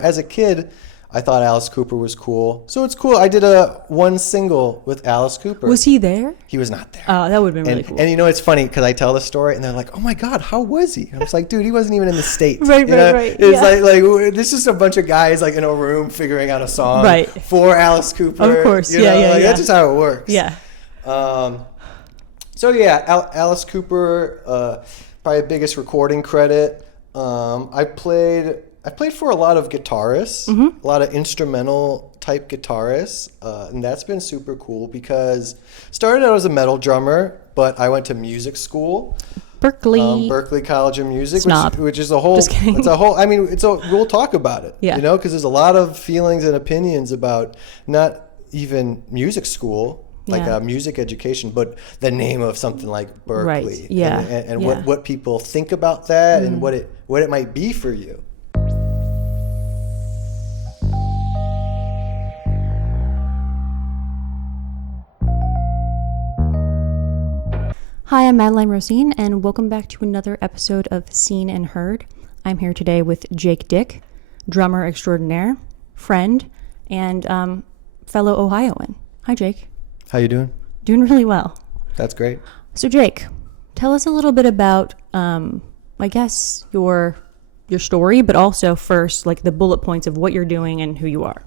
As a kid, I thought Alice Cooper was cool. So it's cool. I did one single with Alice Cooper. Was he there? He was not there. Oh, that would have been really cool. And you know, it's funny because I tell the story and they're like, oh my God, how was he? And I was like, dude, he wasn't even in the States. Right. It's like this is a bunch of guys like in a room figuring out a song for Alice Cooper. Of course. That's just how it works. Yeah. So yeah, Alice Cooper, probably biggest recording credit. I played for a lot of guitarists, a lot of instrumental type guitarists, and that's been super cool because started out as a metal drummer, but I went to music school. Berklee College of Music, which is a whole, Just kidding. We'll talk about it, because there's a lot of feelings and opinions about not even music school, like music education, but the name of something like Berklee, and what people think about that and what it might be for you. Hi, I'm Madeline Rosene, and welcome back to another episode of Seen and Heard. I'm here today with Jake Dick, drummer extraordinaire, friend, and fellow Ohioan. Hi, Jake. How you doing? Doing really well. That's great. So, Jake, tell us a little bit about, I guess, your story, but also first, like the bullet points of what you're doing and who you are.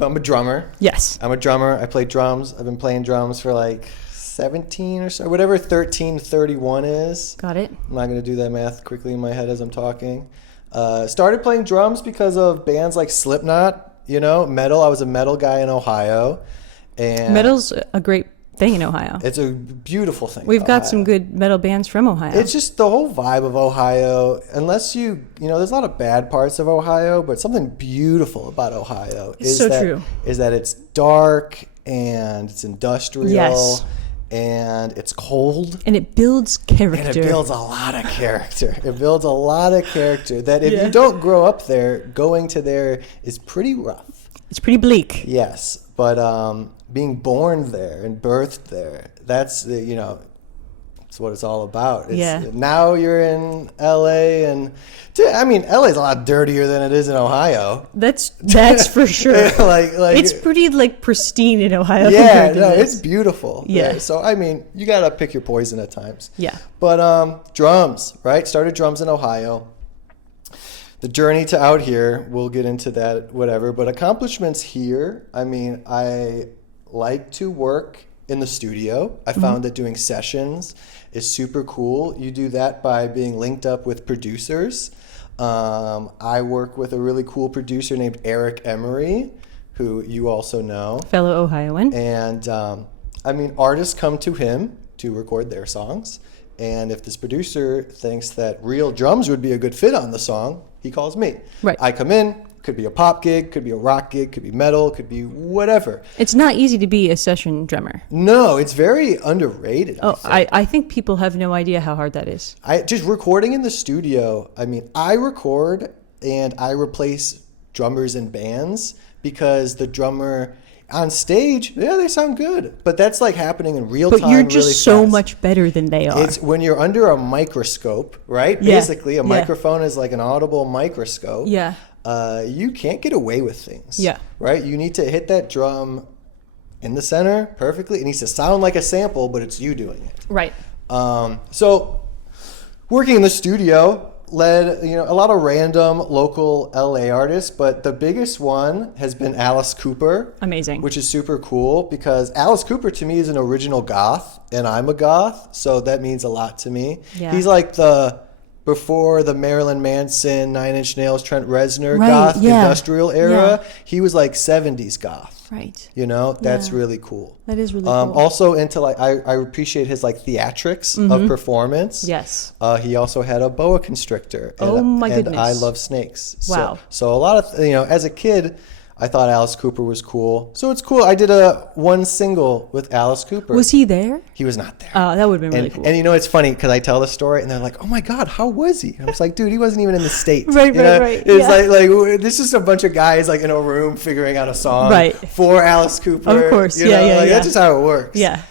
I'm a drummer. Yes. I'm a drummer. I play drums. I've been playing drums for like 17 or so, whatever 1331 is. Got it. I'm not going to do that math quickly in my head as I'm talking. Started playing drums because of bands like Slipknot, metal. I was a metal guy in Ohio. And metal's a great thing in Ohio. It's a beautiful thing. We've got some good metal bands from Ohio. It's just the whole vibe of Ohio. Unless there's a lot of bad parts of Ohio, but something beautiful about Ohio is that it's dark and it's industrial. Yes. And it's cold. And it builds character. And it builds a lot of character. That if you don't grow up there, going to there is pretty rough. It's pretty bleak. Yes. But being born there and birthed there, that's it's what it's all about. Now you're in LA, and LA is a lot dirtier than it is in Ohio. That's for sure. It's pretty pristine in Ohio. Yeah, no, it's beautiful. Yeah. So you gotta pick your poison at times. Yeah. But drums, right? Started drums in Ohio. The journey to out here, we'll get into that, whatever. But accomplishments here, I like to work in the studio. I found that doing sessions is super cool. You do that by being linked up with producers. I work with a really cool producer named Eric Emery, who you also know. Fellow Ohioan. And artists come to him to record their songs. And if this producer thinks that real drums would be a good fit on the song, he calls me. Right. I come in, could be a pop gig, could be a rock gig, could be metal, could be whatever. It's not easy to be a session drummer. No, it's very underrated. I think people have no idea how hard that is. Just recording in the studio, I record and I replace drummers in bands because the drummer on stage, they sound good, but that's happening in real time. But you're just really so fast. Much better than they are. It's when you're under a microscope, right? Yeah. Basically, a microphone is like an audible microscope. Yeah. You can't get away with things. Yeah. Right? You need to hit that drum in the center perfectly. It needs to sound like a sample, but it's you doing it. Right. So working in the studio led a lot of random local LA artists, but the biggest one has been Alice Cooper. Amazing. Which is super cool because Alice Cooper to me is an original goth, and I'm a goth, so that means a lot to me. Yeah. He's like before the Marilyn Manson, Nine Inch Nails, Trent Reznor goth industrial era. Yeah. He was like 70s goth. Right. That's really cool. That is really cool. Also into I appreciate his theatrics of performance. Yes. He also had a boa constrictor. And goodness. I love snakes. Wow. So a lot of, as a kid, I thought Alice Cooper was cool. So it's cool. I did one single with Alice Cooper. Was he there? He was not there. Oh, that would have been really cool. And it's funny because I tell the story and they're like, oh my God, how was he? And I was like, dude, he wasn't even in the States. Right. It's like this is a bunch of guys like in a room figuring out a song for Alice Cooper. Of course. That's just how it works. Yeah.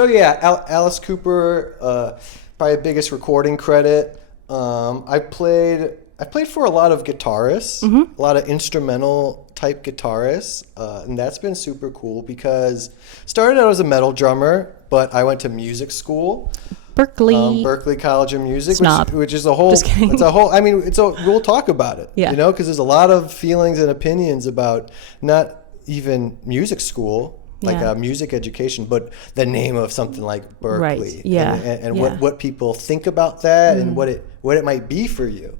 Alice Cooper, probably biggest recording credit. I played I played for a lot of guitarists, a lot of instrumental type guitarists, and that's been super cool because started out as a metal drummer, but I went to music school. Berklee College of Music, which is a whole. Just kidding. It's a whole. I mean, we'll talk about it. Yeah. You know, because there's a lot of feelings and opinions about not even music school, like music education, but the name of something like Berklee. Right. Yeah. And what people think about that and what it might be for you.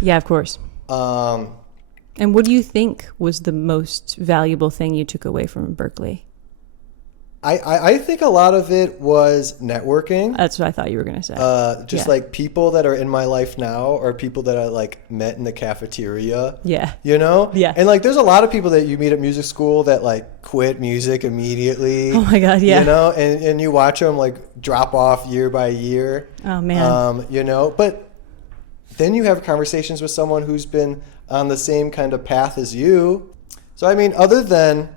Yeah, of course. And what do you think was the most valuable thing you took away from Berklee? I think a lot of it was networking. That's what I thought you were going to say. Like people that are in my life now or people that I like met in the cafeteria. Yeah. You know? Yeah. And like there's a lot of people that you meet at music school that like quit music immediately. Oh my God, yeah. You know, and you watch them like drop off year by year. Oh man. You know, but then you have conversations with someone who's been on the same kind of path as you. So I mean, other than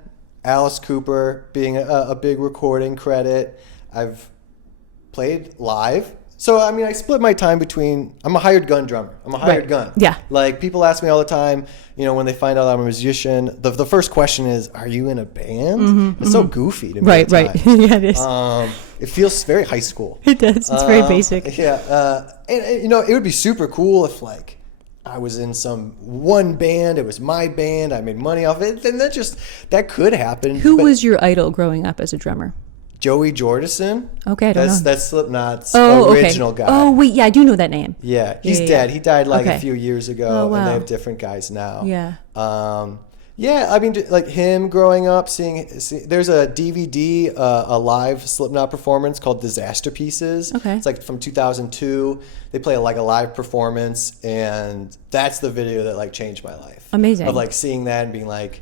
Alice Cooper being a big recording credit, I've played live. So, I mean, I split my time between, I'm a hired gun drummer. I'm a hired gun. Yeah. Like, people ask me all the time, you know, when they find out I'm a musician, the first question is, are you in a band? It's so goofy to me. Right. Yeah, it is. It feels very high school. It does. It's very basic. Yeah. And, you know, it would be super cool if, like, I was in some one band, it was my band, I made money off it, then that could happen. Who was your idol growing up as a drummer? Joey Jordison. Okay, I don't know. That's Slipknot's original guy. Oh, wait, yeah, I do know that name. Yeah, he's dead. He died like a few years ago, Oh, wow. and they have different guys now. Yeah. Yeah, I mean, like him growing up, seeing there's a DVD, a live Slipknot performance called Disaster Pieces. Okay. It's like from 2002. They play like a live performance, and that's the video that like changed my life. Amazing. Of like seeing that and being like,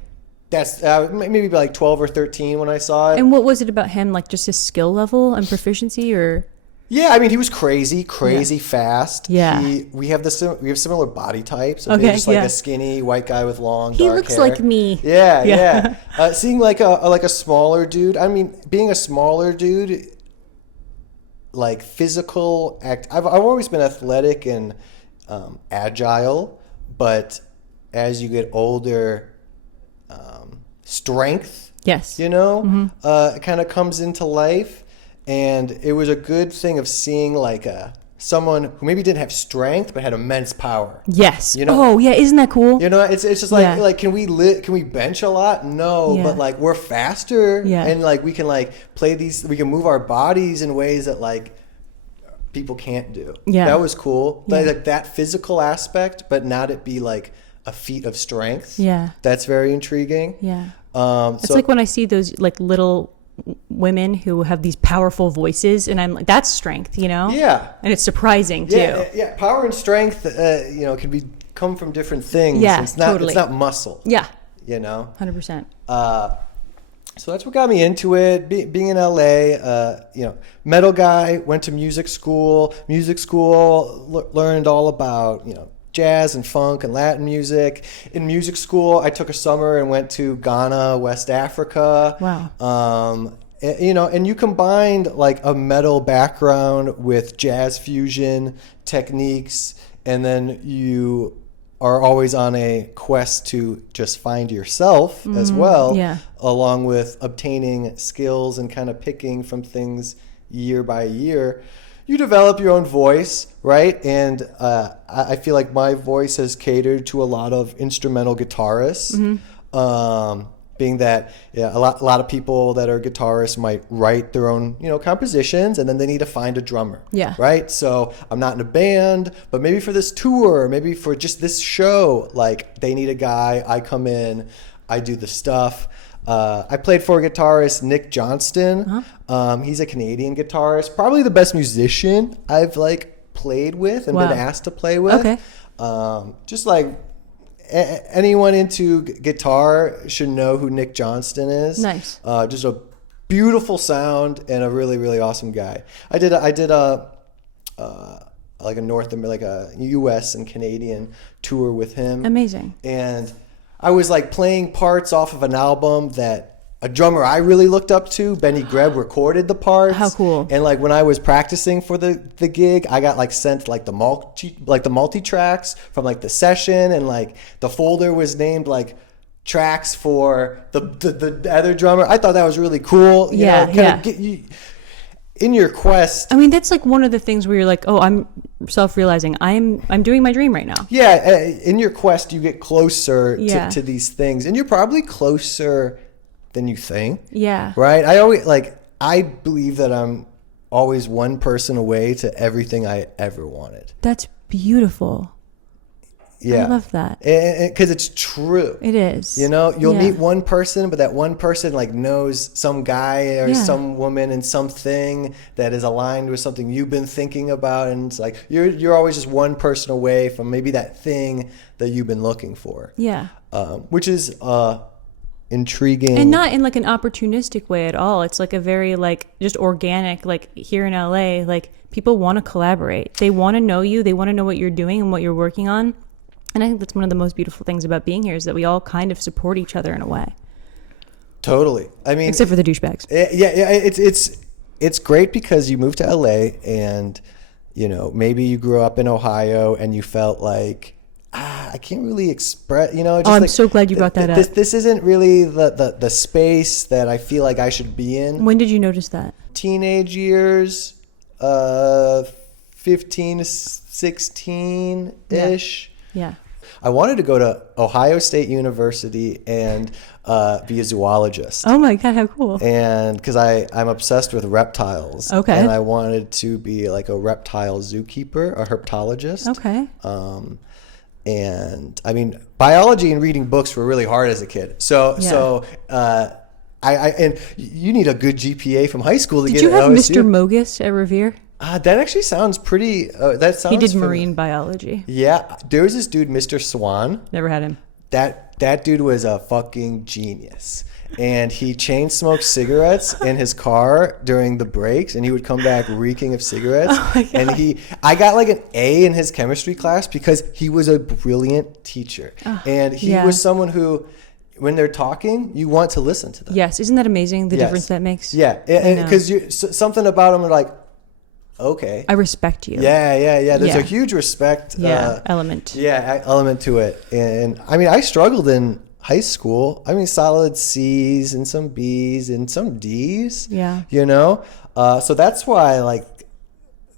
that's maybe like 12 or 13 when I saw it. And what was it about him? Like just his skill level and proficiency, or? Yeah, I mean, he was crazy fast. Yeah. We have similar body types. So Okay, just like yeah. a skinny white guy with long He dark looks hair. like me. Yeah. Seeing like a smaller dude. I mean, being a smaller dude, like physical act. I've always been athletic and agile, but as you get older, strength. Yes. You know, it kind of comes into life. And it was a good thing of seeing like someone who maybe didn't have strength but had immense power. Yes. You know? Oh yeah, isn't that cool? You know, it's just like like can we bench a lot? No, Yeah. but like we're faster Yeah. and like we can like we can move our bodies in ways that like people can't do. Yeah. That was cool. Yeah. Like that physical aspect, but not it be like a feat of strength. Yeah. That's very intriguing. Yeah. It's So like when I see those like little women who have these powerful voices, and I'm like, that's strength, you know? Yeah. And it's surprising too. Yeah. Power and strength, you know, can come from different things. Yeah, It's not, totally. It's not muscle. Yeah. You know? 100%. So that's what got me into it. Being in LA, you know, metal guy, went to music school. Learned all about, you know, jazz and funk and Latin music. In music school, I took a summer and went to Ghana, West Africa. Wow. You know, and you combined like a metal background with jazz fusion techniques, and then you are always on a quest to just find yourself as well, yeah. along with obtaining skills and kind of picking from things year by year. You develop your own voice, right? And I feel like my voice has catered to a lot of instrumental guitarists. Being that a lot of people that are guitarists might write their own, you know, compositions, and then they need to find a drummer. Yeah. Right? So I'm not in a band, but maybe for this tour, maybe for just this show, like they need a guy. I come in, I do the stuff. I played for guitarist Nick Johnston. He's a Canadian guitarist, probably the best musician I've like played with and been asked to play with. Okay. Just like anyone into guitar should know who Nick Johnston is. Nice. Just a beautiful sound and a really, really awesome guy. I did a U.S. and Canadian tour with him. Amazing. And I was like playing parts off of an album that a drummer I really looked up to, Benny Greb, recorded the parts. How cool. And like when I was practicing for the gig, I got like sent like the multi tracks from like the session, and like the folder was named like tracks for the other drummer. I thought that was really cool. You know, get you in your quest. I mean, that's like one of the things where you're like, oh, I'm self-realizing I'm doing my dream right now. Yeah, in your quest, you get closer to these things, and you're probably closer than you think. Yeah. Right? I believe that I'm always one person away to everything I ever wanted. That's beautiful. Yeah. I love that. Because it's true. It is. You know, you'll meet one person, but that one person like knows some guy or some woman and something that is aligned with something you've been thinking about, and it's like you're always just one person away from maybe that thing that you've been looking for. Yeah. Which is intriguing. And not in like an opportunistic way at all. It's like a very like just organic, like here in LA, like people want to collaborate. They want to know you. They want to know what you're doing and what you're working on. And I think that's one of the most beautiful things about being here is that we all kind of support each other in a way. Totally. I mean, except for the douchebags. Yeah. It's great because you moved to LA, and you know, maybe you grew up in Ohio and you felt like I can't really express, you know. Just I'm so glad you brought that up. This isn't really the space that I feel like I should be in. When did you notice that? Teenage years, 15 to 16-ish. Yeah. I wanted to go to Ohio State University and be a zoologist. Oh my God, how cool. And because I'm obsessed with reptiles. Okay. And I wanted to be like a reptile zookeeper, a herpetologist. Okay. And I mean, biology and reading books were really hard as a kid. So and you need a good GPA from high school to get Did you have OSU. Mr. Mogus at Revere? That actually sounds pretty. He did marine biology. Yeah, there was this dude, Mr. Swan. Never had him. That dude was a fucking genius, and he chain smoked cigarettes in his car during the breaks, and he would come back reeking of cigarettes. Oh my God. And I got like an A in his chemistry class because he was a brilliant teacher, and he was someone who, when they're talking, you want to listen to them. Yes, isn't that amazing? The difference that makes. Yeah, because something about him are like, okay, I respect you. Yeah. There's a huge respect. Element. Yeah, element to it. And I mean, I struggled in high school. I mean, solid C's and some B's and some D's. Yeah. You know, so that's why like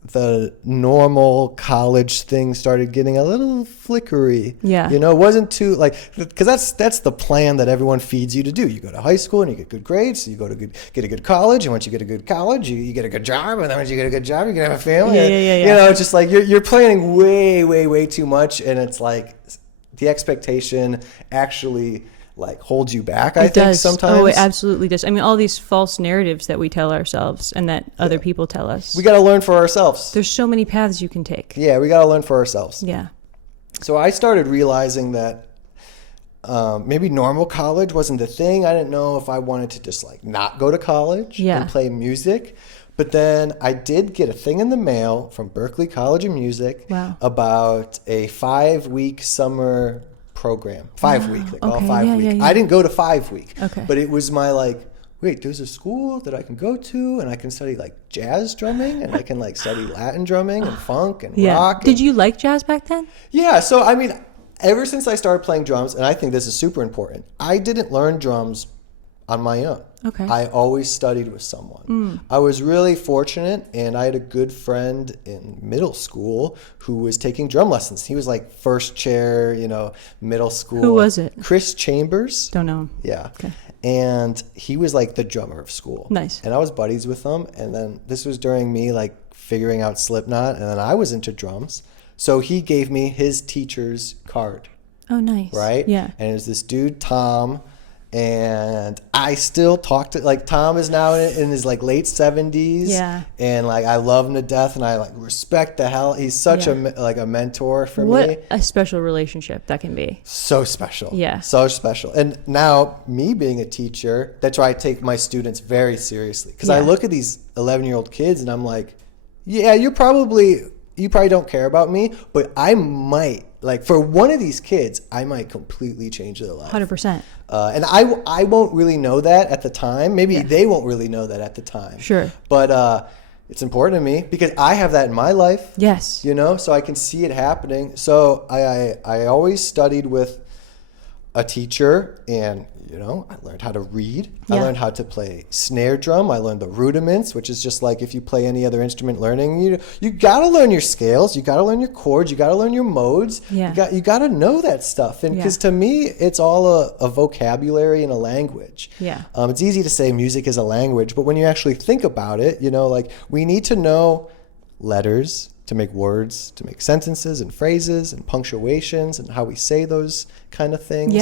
the normal college thing started getting a little flickery. Yeah. You know, it wasn't too like, because that's the plan that everyone feeds you to do. You go to high school and you get good grades, so you go to get a good college, and once you get a good college, you get a good job, and then once you get a good job, you can have a family. Yeah. You know, it's just like you're planning way too much, and it's like the expectation actually like holds you back. I think sometimes. Oh, it absolutely does. I mean, all these false narratives that we tell ourselves and that other people tell us. We got to learn for ourselves. There's so many paths you can take. Yeah, we got to learn for ourselves. Yeah. So I started realizing that maybe normal college wasn't the thing. I didn't know if I wanted to just like not go to college and play music. But then I did get a thing in the mail from Berklee College of Music about a 5-week summer program. 5-week. They call it 5-week. Yeah. I didn't go to 5-week. Okay. But it was my like, wait, there's a school that I can go to, and I can study like jazz drumming, and I can like study Latin drumming and funk and rock. Did you like jazz back then? Yeah. So, I mean, ever since I started playing drums, and I think this is super important, I didn't learn drums on my own. Okay. I always studied with someone. I was really fortunate, and I had a good friend in middle school who was taking drum lessons. He was like first chair, you know, middle school. Who was it? Chris Chambers. Don't know him. Yeah. Okay. And he was like the drummer of school. Nice. And I was buddies with him. And then this was during me like figuring out Slipknot. And then I was into drums. So he gave me his teacher's card. Oh, nice. Right? Yeah. And it was this dude, Tom. And I still talk to, like, Tom is now in his like late 70s. Yeah. And like I love him to death, and I like respect the hell. He's such a mentor for me. What a special relationship that can be. So special. Yeah. So special. And now me being a teacher, that's why I take my students very seriously, because I look at these 11-year-old kids and I'm like, yeah, you're probably you probably don't care about me, but I might, like, for one of these kids, I might completely change their life. 100%. And I won't really know that at the time. Maybe they won't really know that at the time. Sure. But it's important to me because I have that in my life. Yes. You know, so I can see it happening. So I always studied with a teacher, and you know, I learned how to read. I learned how to play snare drum. I learned the rudiments, which is just like if you play any other instrument learning, you got to learn your scales, you got to learn your chords, you got to learn your modes. You got to know that stuff. And because to me, it's all a vocabulary and a language. It's easy to say music is a language, but when you actually think about it, you know, like we need to know letters to make words, to make sentences and phrases and punctuations and how we say those kind of things.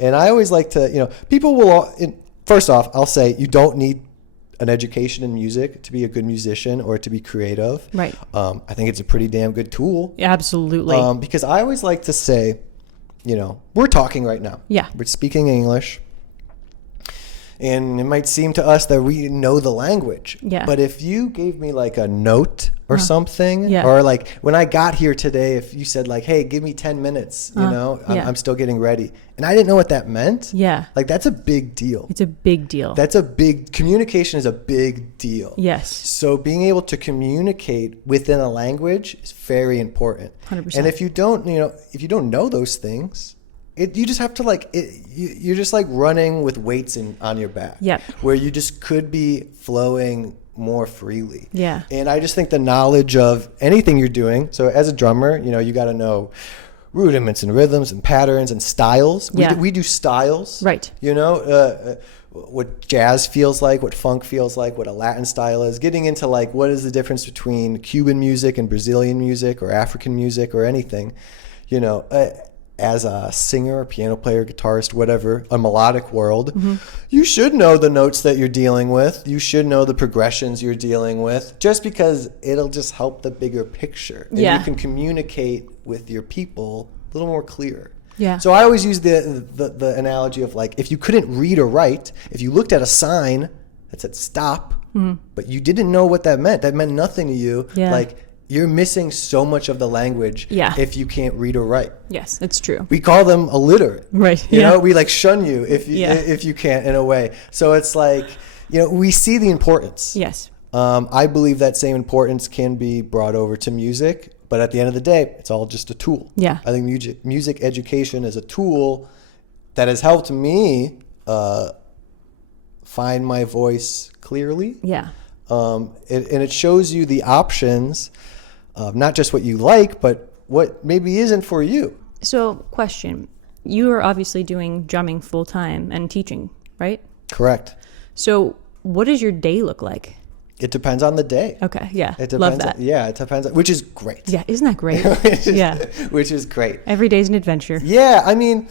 And I always like to, you know, people will, first off, I'll say you don't need an education in music to be a good musician or to be creative. Right. I think it's a pretty damn good tool. Absolutely. Because I always like to say, you know, we're talking right now. We're speaking English. And it might seem to us that we know the language. But if you gave me like a note or something, or like when I got here today, if you said like, hey, give me 10 minutes, you know, I'm still getting ready. And I didn't know what that meant. Like that's a big deal. It's a big deal. Communication is a big deal. So being able to communicate within a language is very important. 100%. And if you don't know those things, you just have to you're just like running with weights on your back. Where you just could be flowing more freely. And I just think the knowledge of anything you're doing. So as a drummer, you know, you got to know rudiments and rhythms and patterns and styles. We do styles. Right. You know, what jazz feels like, what funk feels like, what a Latin style is. Getting into like what is the difference between Cuban music and Brazilian music or African music or anything, you know. As a singer, piano player, guitarist, whatever, a melodic world, you should know the notes that you're dealing with. You should know the progressions you're dealing with, just because it'll just help the bigger picture. And you can communicate with your people a little more clear. So I always use the analogy of like, if you couldn't read or write, if you looked at a sign that said stop, but you didn't know what that meant nothing to you, like, you're missing so much of the language if you can't read or write. Yes, it's true. We call them illiterate. Right. You know, we like shun you if you can't, in a way. So it's like, you know, we see the importance. Yes. I believe that same importance can be brought over to music, but at the end of the day, it's all just a tool. I think music education is a tool that has helped me find my voice clearly. And it shows you the options. Not just what you like, but what maybe isn't for you. So, question. You are obviously doing drumming full time and teaching, right? Correct. So, what does your day look like? It depends on the day. Okay, yeah. It depends. Love that. It depends. Which is great. Yeah, isn't that great? Which is great. Every day's an adventure. Yeah, I mean,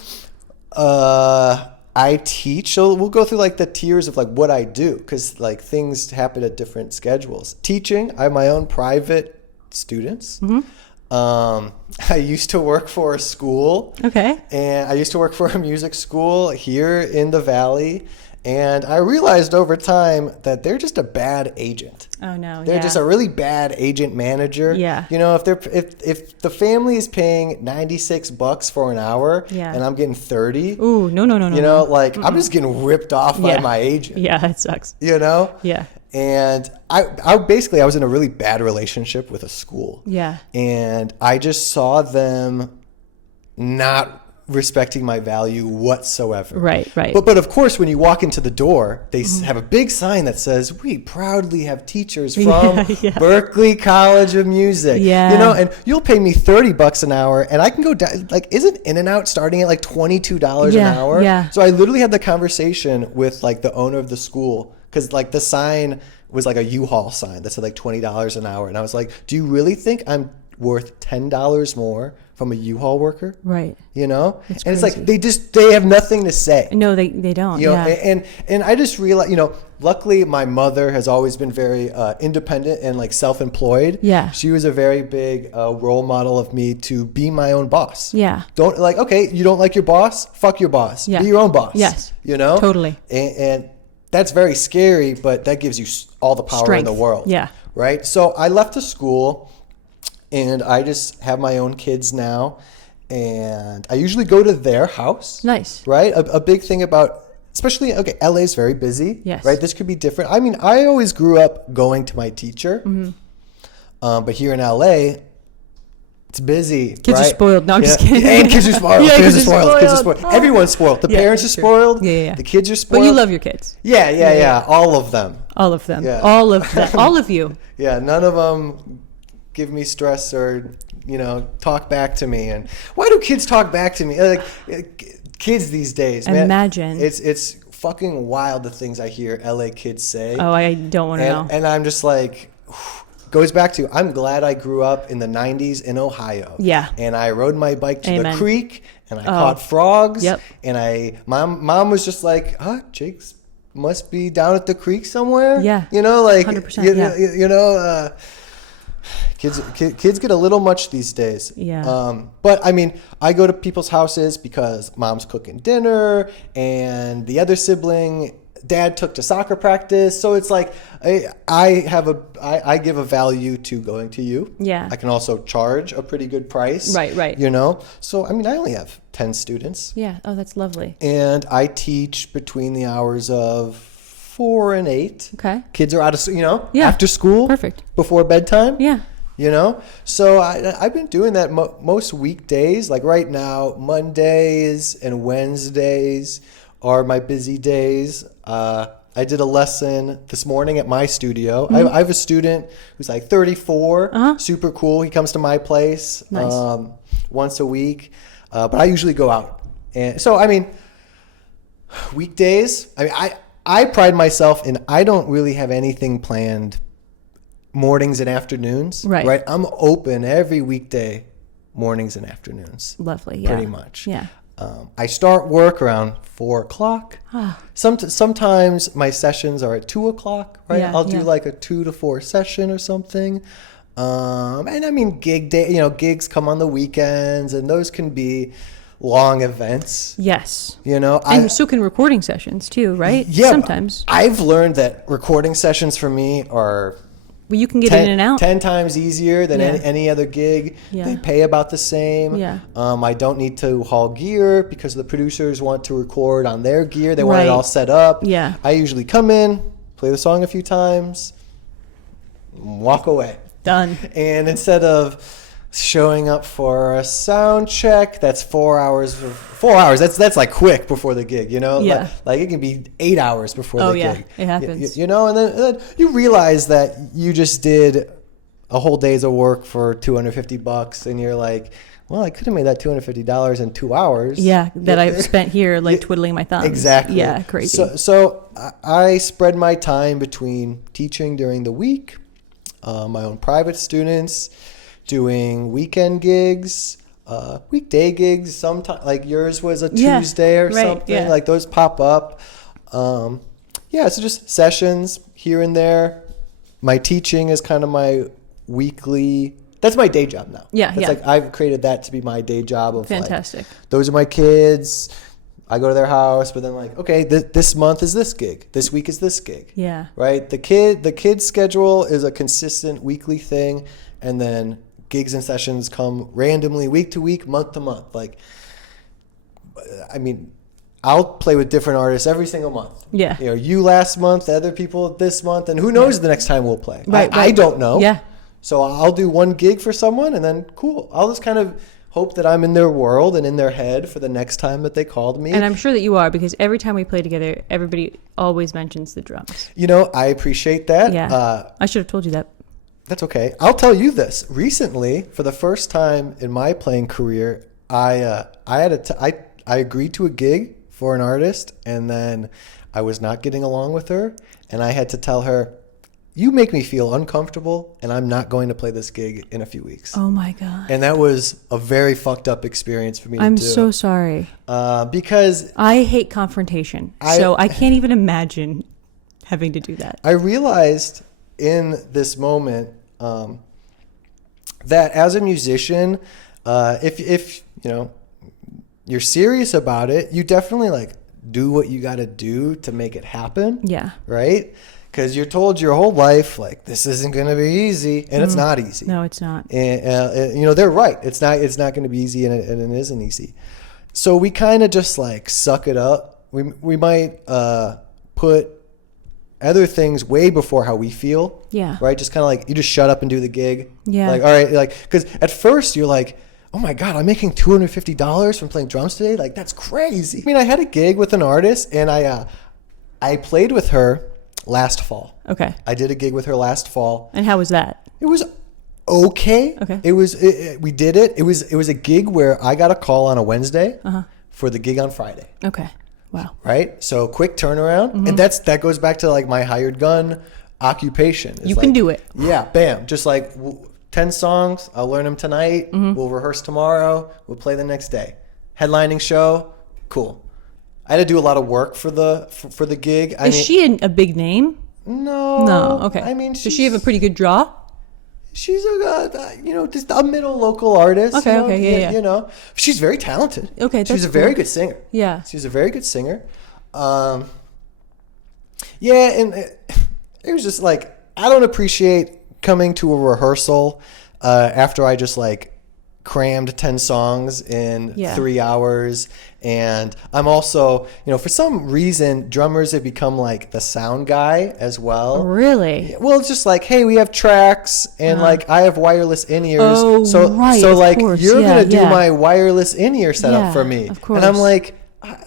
I teach, so we'll go through like the tiers of like what I do, because like things happen at different schedules. Teaching, I have my own private students. I used to work for a school. Okay. And I used to work for a music school here in the Valley. And I realized over time that they're just a bad agent. Oh no! They're just a really bad agent manager. Yeah. You know, if the family is paying $96 for an hour, and I'm getting 30. Ooh, no. You know, like I'm just getting ripped off by my agent. Yeah, it sucks. You know. Yeah. And I basically was in a really bad relationship with a school. Yeah. And I just saw them not respecting my value whatsoever. Right. But of course, when you walk into the door, they have a big sign that says, "We proudly have teachers from Berklee College of Music." Yeah. You know, and you'll pay me $30 an hour, and I can go down. Like, isn't In-N-Out starting at like $22 an hour? Yeah. So I literally had the conversation with like the owner of the school, because like the sign was like a U-Haul sign that said like $20 an hour, and I was like, "Do you really think I'm worth $10 more from a U-Haul worker?" Right. You know? It's and crazy. It's like they have nothing to say. No, they don't. You know, and I just realized, you know, luckily my mother has always been very independent and like self-employed. Yeah. She was a very big role model of me to be my own boss. Yeah. Don't like, okay, you don't like your boss? Fuck your boss. Yeah. Be your own boss. Yes. You know? Totally. And that's very scary, but that gives you all the power in the world. Yeah. Right? So I left the school. And I just have my own kids now. And I usually go to their house. Nice. Right? A big thing about, especially, okay, LA is very busy. Yes. Right? This could be different. I mean, I always grew up going to my teacher. Mm-hmm. But here in LA, it's busy. Kids are right? spoiled. No, I'm just kidding. And kids are spoiled. Yeah, kids are spoiled. Kids are spoiled. Oh. Everyone's spoiled. The Yeah, parents are that's true. spoiled. Yeah. The kids are spoiled. But you love your kids. Yeah. All of them. All of them. Yeah. All of them. All of you. Yeah, none of them give me stress or, talk back to me. And why do kids talk back to me? Like, kids these days, man. Imagine. It's fucking wild the things I hear LA kids say. Oh, I don't want to know. And I'm just like, goes back to, I'm glad I grew up in the 90s in Ohio. Yeah. And I rode my bike to Amen. the creek and I caught frogs. Yep. And mom was just like, Jake's must be down at the creek somewhere. Yeah. 100%. Kids get a little much these days. Yeah. But I mean, I go to people's houses because mom's cooking dinner and the other sibling, dad took to soccer practice. So it's like I give a value to going to you. Yeah. I can also charge a pretty good price. Right. So I mean, I only have 10 students. Yeah. Oh, that's lovely. And I teach between the hours of 4 and 8. Okay. Kids are out of, Yeah. after school. Perfect. Before bedtime. Yeah. So I've been doing that most weekdays. Like right now, Mondays and Wednesdays are my busy days. I did a lesson this morning at my studio. Mm-hmm. I have a student who's like 34, super cool. He comes to my place Nice. Once a week, but I usually go out. And so, I mean, weekdays, I pride myself in I don't really have anything planned mornings and afternoons. Right. I'm open every weekday, mornings and afternoons. Lovely. Yeah. Pretty much. Yeah. I start work around 4 o'clock. Sometimes my sessions are at 2 o'clock, right? Yeah, I'll do yeah. like a 2 to 4 session or something. And I mean, gigs come on the weekends and those can be long events. Yes. And so can recording sessions too, right? Yeah. Sometimes. I've learned that recording sessions for me are Well, you can get in and out. 10 times easier than Yeah. any other gig. Yeah. They pay about the same. Yeah. I don't need to haul gear because the producers want to record on their gear. They want it Right. all set up. Yeah. I usually come in, play the song a few times, walk away. Done. And instead of showing up for a sound check, that's 4 hours. 4 hours. That's like quick before the gig, Yeah. Like it can be 8 hours before Oh, the yeah. gig. It happens. And then you realize that you just did a whole day's of work for $250, and you're like, well, I could have made that $250 in 2 hours. Yeah, that I've spent here like twiddling my thumbs. Exactly. Yeah, crazy. So I spread my time between teaching during the week, my own private students, doing weekend gigs, weekday gigs. Sometimes, like yours was a Yeah, Tuesday or right, something. yeah. Like those pop up. So just sessions here and there. My teaching is kind of my weekly. That's my day job now. Yeah, It's yeah. like I've created that to be my day job of Fantastic. like, those are my kids. I go to their house, but then like, okay, this month is this gig. This week is this gig. Yeah. Right? The kid's schedule is a consistent weekly thing, and then gigs and sessions come randomly week to week, month to month. Like, I mean, I'll play with different artists every single month. Yeah. You last month, other people this month, and who knows the next time we'll play. Right, I don't know. Yeah. So I'll do one gig for someone, and then cool. I'll just kind of hope that I'm in their world and in their head for the next time that they called me. And I'm sure that you are, because every time we play together, everybody always mentions the drums. I appreciate that. Yeah. I should have told you that. That's okay. I'll tell you this. Recently, for the first time in my playing career, I agreed to a gig for an artist, and then I was not getting along with her, and I had to tell her, you make me feel uncomfortable, and I'm not going to play this gig in a few weeks. Oh my God. And that was a very fucked up experience for me to do. I'm so sorry. Because I hate confrontation. So I can't even imagine having to do that. I realized in this moment that as a musician, if you're serious about it, you definitely like do what you got to do to make it happen. Yeah. Right? because you're told your whole life, like, this isn't going to be easy, and it's not easy. No, it's not. And they're right. It's not going to be easy, and it isn't easy. So we kind of just like suck it up. We might put other things way before how we feel. Yeah. Right. Just kind of like, you just shut up and do the gig. Yeah. Like, all right. Like, because at first you're like, oh my God, I'm making $250 from playing drums today. Like, that's crazy. I mean, I had a gig with an artist, and I played with her last fall. Okay. I did a gig with her last fall. And how was that? It was okay. Okay. We did it. It was a gig where I got a call on a Wednesday for the gig on Friday. Okay. Wow. Right? So quick turnaround. And that goes back to like my hired gun occupation. It's You like, can do it. Yeah, bam. Just like 10 songs, I'll learn them tonight. We'll rehearse tomorrow. We'll play the next day. Headlining show, cool. I had to do a lot of work for the gig. Is she a big name? No. No. Okay. I mean, does she have a pretty good draw? She's just a middle local artist. Okay, okay, yeah. You know, she's very talented. Okay, she's a that's very cool. good singer. Yeah. She's a very good singer. Yeah, and it was just like, I don't appreciate coming to a rehearsal after I just like crammed 10 songs in 3 hours. And I'm also, for some reason, drummers have become like the sound guy as well. Really? Well, it's just like, hey, we have tracks, and like I have wireless in-ears. Oh, right, so of like course. you're Yeah, gonna do yeah. my wireless in-ear setup for me. Of course. And I'm like,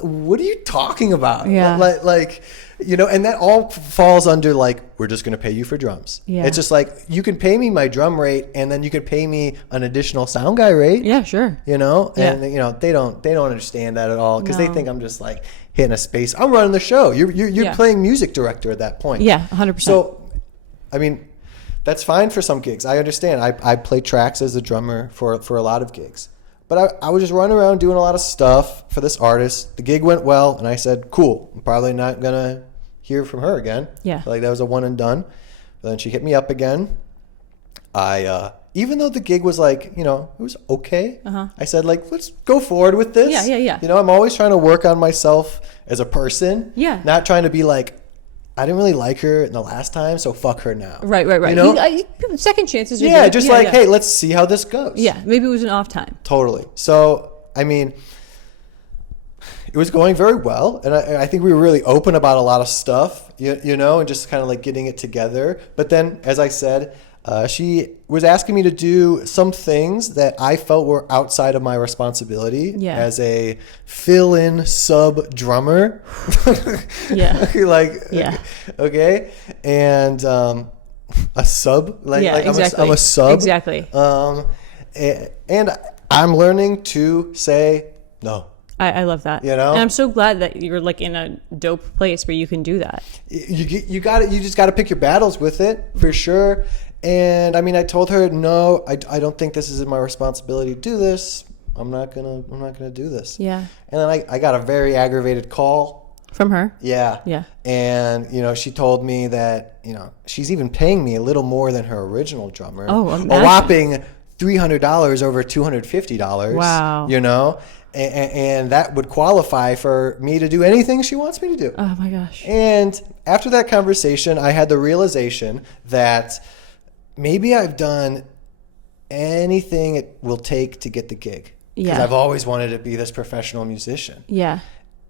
what are you talking about? Yeah. Like, and that all falls under like, we're just going to pay you for drums. Yeah. It's just like, you can pay me my drum rate, and then you could pay me an additional sound guy rate. Yeah, sure. And Yeah. they don't understand that at all, because they No. think I'm just like hitting a space. I'm running the show. You're Yeah. playing music director at that point. Yeah, 100%. So, I mean, that's fine for some gigs. I understand. I play tracks as a drummer for a lot of gigs. But I was just running around doing a lot of stuff for this artist. The gig went well, and I said, cool. I'm probably not going to hear from her again. Yeah. Like, that was a one and done. But then she hit me up again. Even though the gig was like, it was okay, I said, like, let's go forward with this. Yeah. I'm always trying to work on myself as a person. Yeah. Not trying to be like, I didn't really like her the last time, so fuck her now. Right. Second chances are Yeah, good. just hey, let's see how this goes. Yeah, maybe it was an off time. Totally. So, I mean, it was going very well, and I think we were really open about a lot of stuff, and just kind of like getting it together. But then, as I said, she was asking me to do some things that I felt were outside of my responsibility as a fill-in sub drummer. Yeah. Okay. And a sub, exactly. I'm a sub. Exactly. And I'm learning to say no. I love that. And I'm so glad that you're like in a dope place where you can do that. You got it. You just got to pick your battles with it, for sure. And I mean, I told her, no, I don't think this is my responsibility to do this. I'm not gonna do this. Yeah. And then I got a very aggravated call from her. Yeah. Yeah. And she told me that she's even paying me a little more than her original drummer. Oh, imagine. A whopping $300 over $250. Wow. And that would qualify for me to do anything she wants me to do. Oh my gosh. And after that conversation, I had the realization that maybe I've done anything it will take to get the gig. Because I've always wanted to be this professional musician. Yeah.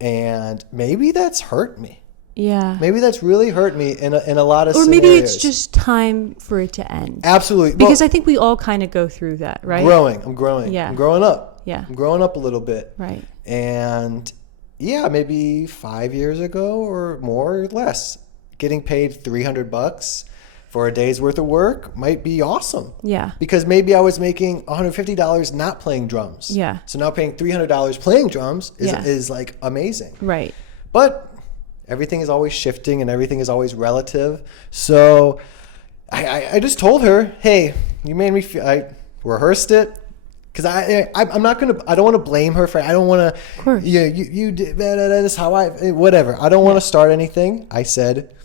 And maybe that's hurt me. Yeah. Maybe that's really hurt me in a lot of Or scenarios. maybe it's just time for it to end. Absolutely. Because I think we all kind of go through that, right? I'm growing. Yeah. I'm growing up. Yeah. I'm growing up a little bit. Right. And maybe 5 years ago or more or less, getting paid $300 for a day's worth of work might be awesome. Yeah. Because maybe I was making $150 not playing drums. Yeah. So now paying $300 playing drums is like amazing. Right. But everything is always shifting and everything is always relative. So I just told her, hey, you made me feel, I rehearsed it. Because I'm not going to, I don't want to blame her for it. I don't want to, of course. You did, that's how whatever. I don't want to start anything. I said,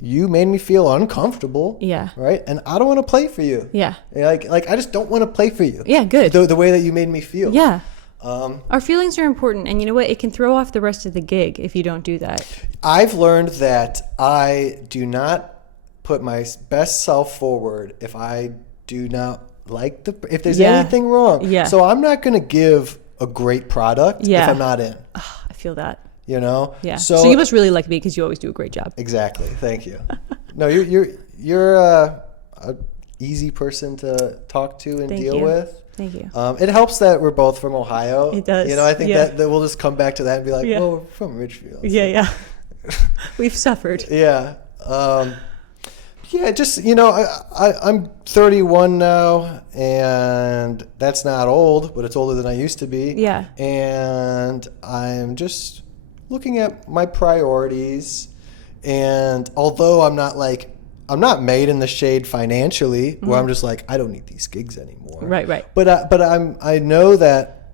you made me feel uncomfortable. Yeah. Right? And I don't want to play for you. Yeah. Like I just don't want to play for you. Yeah, good. The way that you made me feel. Yeah. Our feelings are important, and you know what? It can throw off the rest of the gig if you don't do that. I've learned that I do not put my best self forward if I do not like if there's anything wrong. Yeah. So I'm not going to give a great product if I'm not in. Oh, I feel that. You know? Yeah. So you must really like me because you always do a great job. Exactly. Thank you. No, you're a easy person to talk to and deal with. Thank you. It helps that we're both from Ohio. It does. You know, I think that we'll just come back to that and be like, well, we're from Ridgefield. So. Yeah. We've suffered. Yeah. Just, you know, I'm 31 now, and that's not old, but it's older than I used to be. Yeah. And I'm just looking at my priorities, and although I'm not made in the shade financially, where I'm just like, I don't need these gigs anymore. Right. But I know that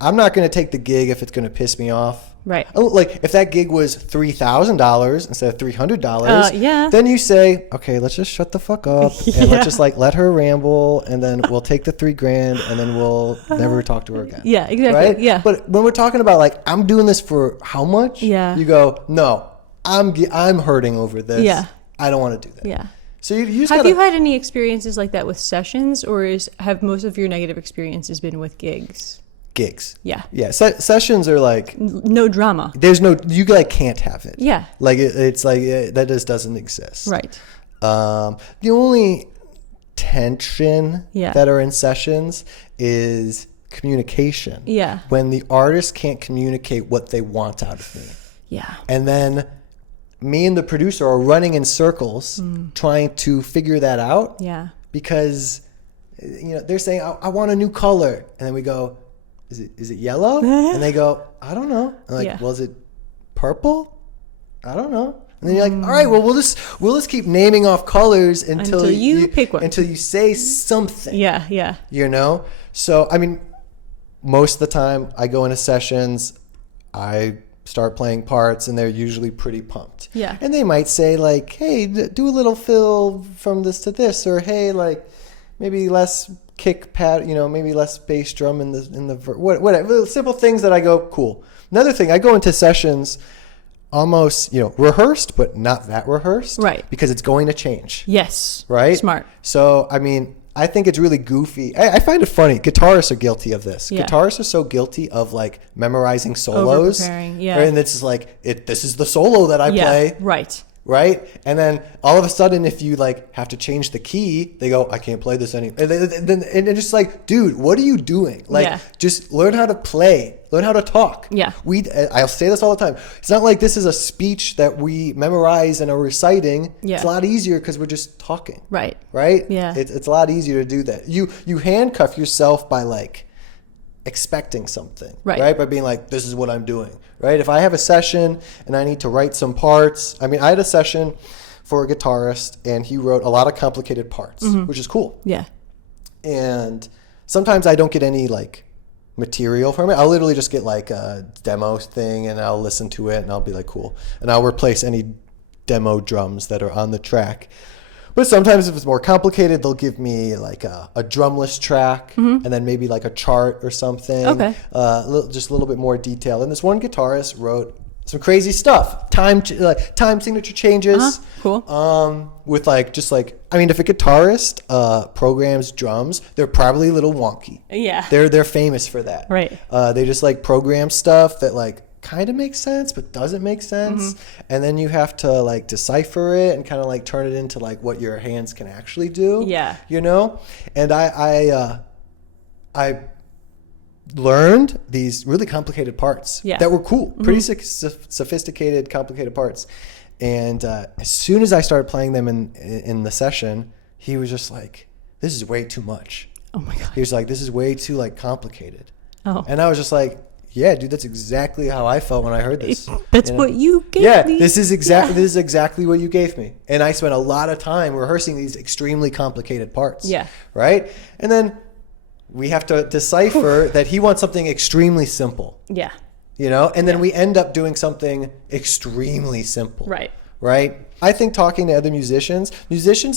I'm not going to take the gig if it's going to piss me off. Right. Like if that gig was $3,000 instead of $300, then you say, okay, let's just shut the fuck up and let's just let her ramble, and then we'll take the $3,000 and then we'll never talk to her again. Yeah, exactly. Right? Yeah. But when we're talking about I'm doing this for how much? Yeah. You go, no, I'm hurting over this. Yeah. I don't want to do that. Yeah. So you just have you had any experiences like that with sessions, or have most of your negative experiences been with gigs? Gigs. Yeah. Yeah. Sessions are no drama. There's you can't have it. Yeah. It's that just doesn't exist. Right. The only tension that are in sessions is communication. Yeah. When the artist can't communicate what they want out of me. Yeah. And then me and the producer are running in circles trying to figure that out. Yeah. Because they're saying I want a new color, and then we go, is it yellow? And they go, I don't know. I'm like, well, is it purple? I don't know. And then you're like, all right, well, we'll just keep naming off colors until you pick one, until you say something. Yeah. So I mean, most of the time I go into sessions, I start playing parts, and they're usually pretty pumped. Yeah. And they might say hey, do a little fill from this to this, or hey, maybe less kick pad, maybe less bass drum in the whatever, simple things that I go, cool. Another thing, I go into sessions almost rehearsed, but not that rehearsed, right? Because it's going to change. Yes. Right. Smart. So I mean, I think it's really goofy. I find it funny. Guitarists are guilty of this. Yeah. Guitarists are so guilty of memorizing solos. Over-preparing, yeah. And it's this is the solo that I play. Right? And then all of a sudden, if you have to change the key, they go, I can't play this anymore. And it's just dude, what are you doing? Just learn how to play, learn how to talk. Yeah. I'll say this all the time. It's not like this is a speech that we memorize and are reciting. Yeah. It's a lot easier because we're just talking. Right. Yeah. It's a lot easier to do that. You handcuff yourself by expecting something, right? By being this is what I'm doing, right? If I have a session and I need to write some parts, I had a session for a guitarist, and he wrote a lot of complicated parts, which is cool. Yeah. And sometimes I don't get any material from it. I'll literally just get a demo thing, and I'll listen to it, and I'll be cool. And I'll replace any demo drums that are on the track. But sometimes if it's more complicated, they'll give me a drumless track, and then maybe a chart or something. Okay. Just a little bit more detail. And this one guitarist wrote some crazy stuff. Time signature changes. Cool. With if a guitarist programs drums, they're probably a little wonky. Yeah. They're famous for that. Right. They just program stuff that kind of makes sense but doesn't make sense, and then you have to decipher it and kind of turn it into what your hands can actually do. Yeah. And I learned these really complicated parts that were cool, pretty sophisticated, complicated parts. And as soon as I started playing them in the session, he was just this is way too much. Oh my god. He was this is way too complicated. Oh. And I was just yeah, dude, that's exactly how I felt when I heard this. That's what you gave me. Yeah, this is exactly what you gave me. And I spent a lot of time rehearsing these extremely complicated parts. Yeah. Right? And then we have to decipher that he wants something extremely simple. Yeah. And then we end up doing something extremely simple. Right. Right? I think talking to other musicians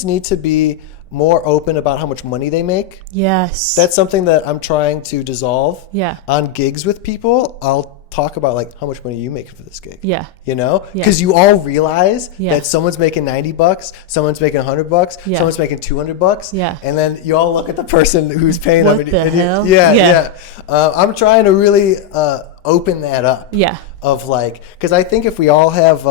need to be more open about how much money they make. Yes. That's something that I'm trying to dissolve. Yeah. On gigs with people, I'll talk about like how much money are you making for this gig. Yeah. You know, Yeah. because you all realize Yeah. that someone's making $90, someone's making $100, Yeah. someone's making $200. Yeah. And then you all look at the person who's paying them. What the and hell? Yeah. Yeah. I'm trying to really open that up. Yeah. Of like, because I think if we all have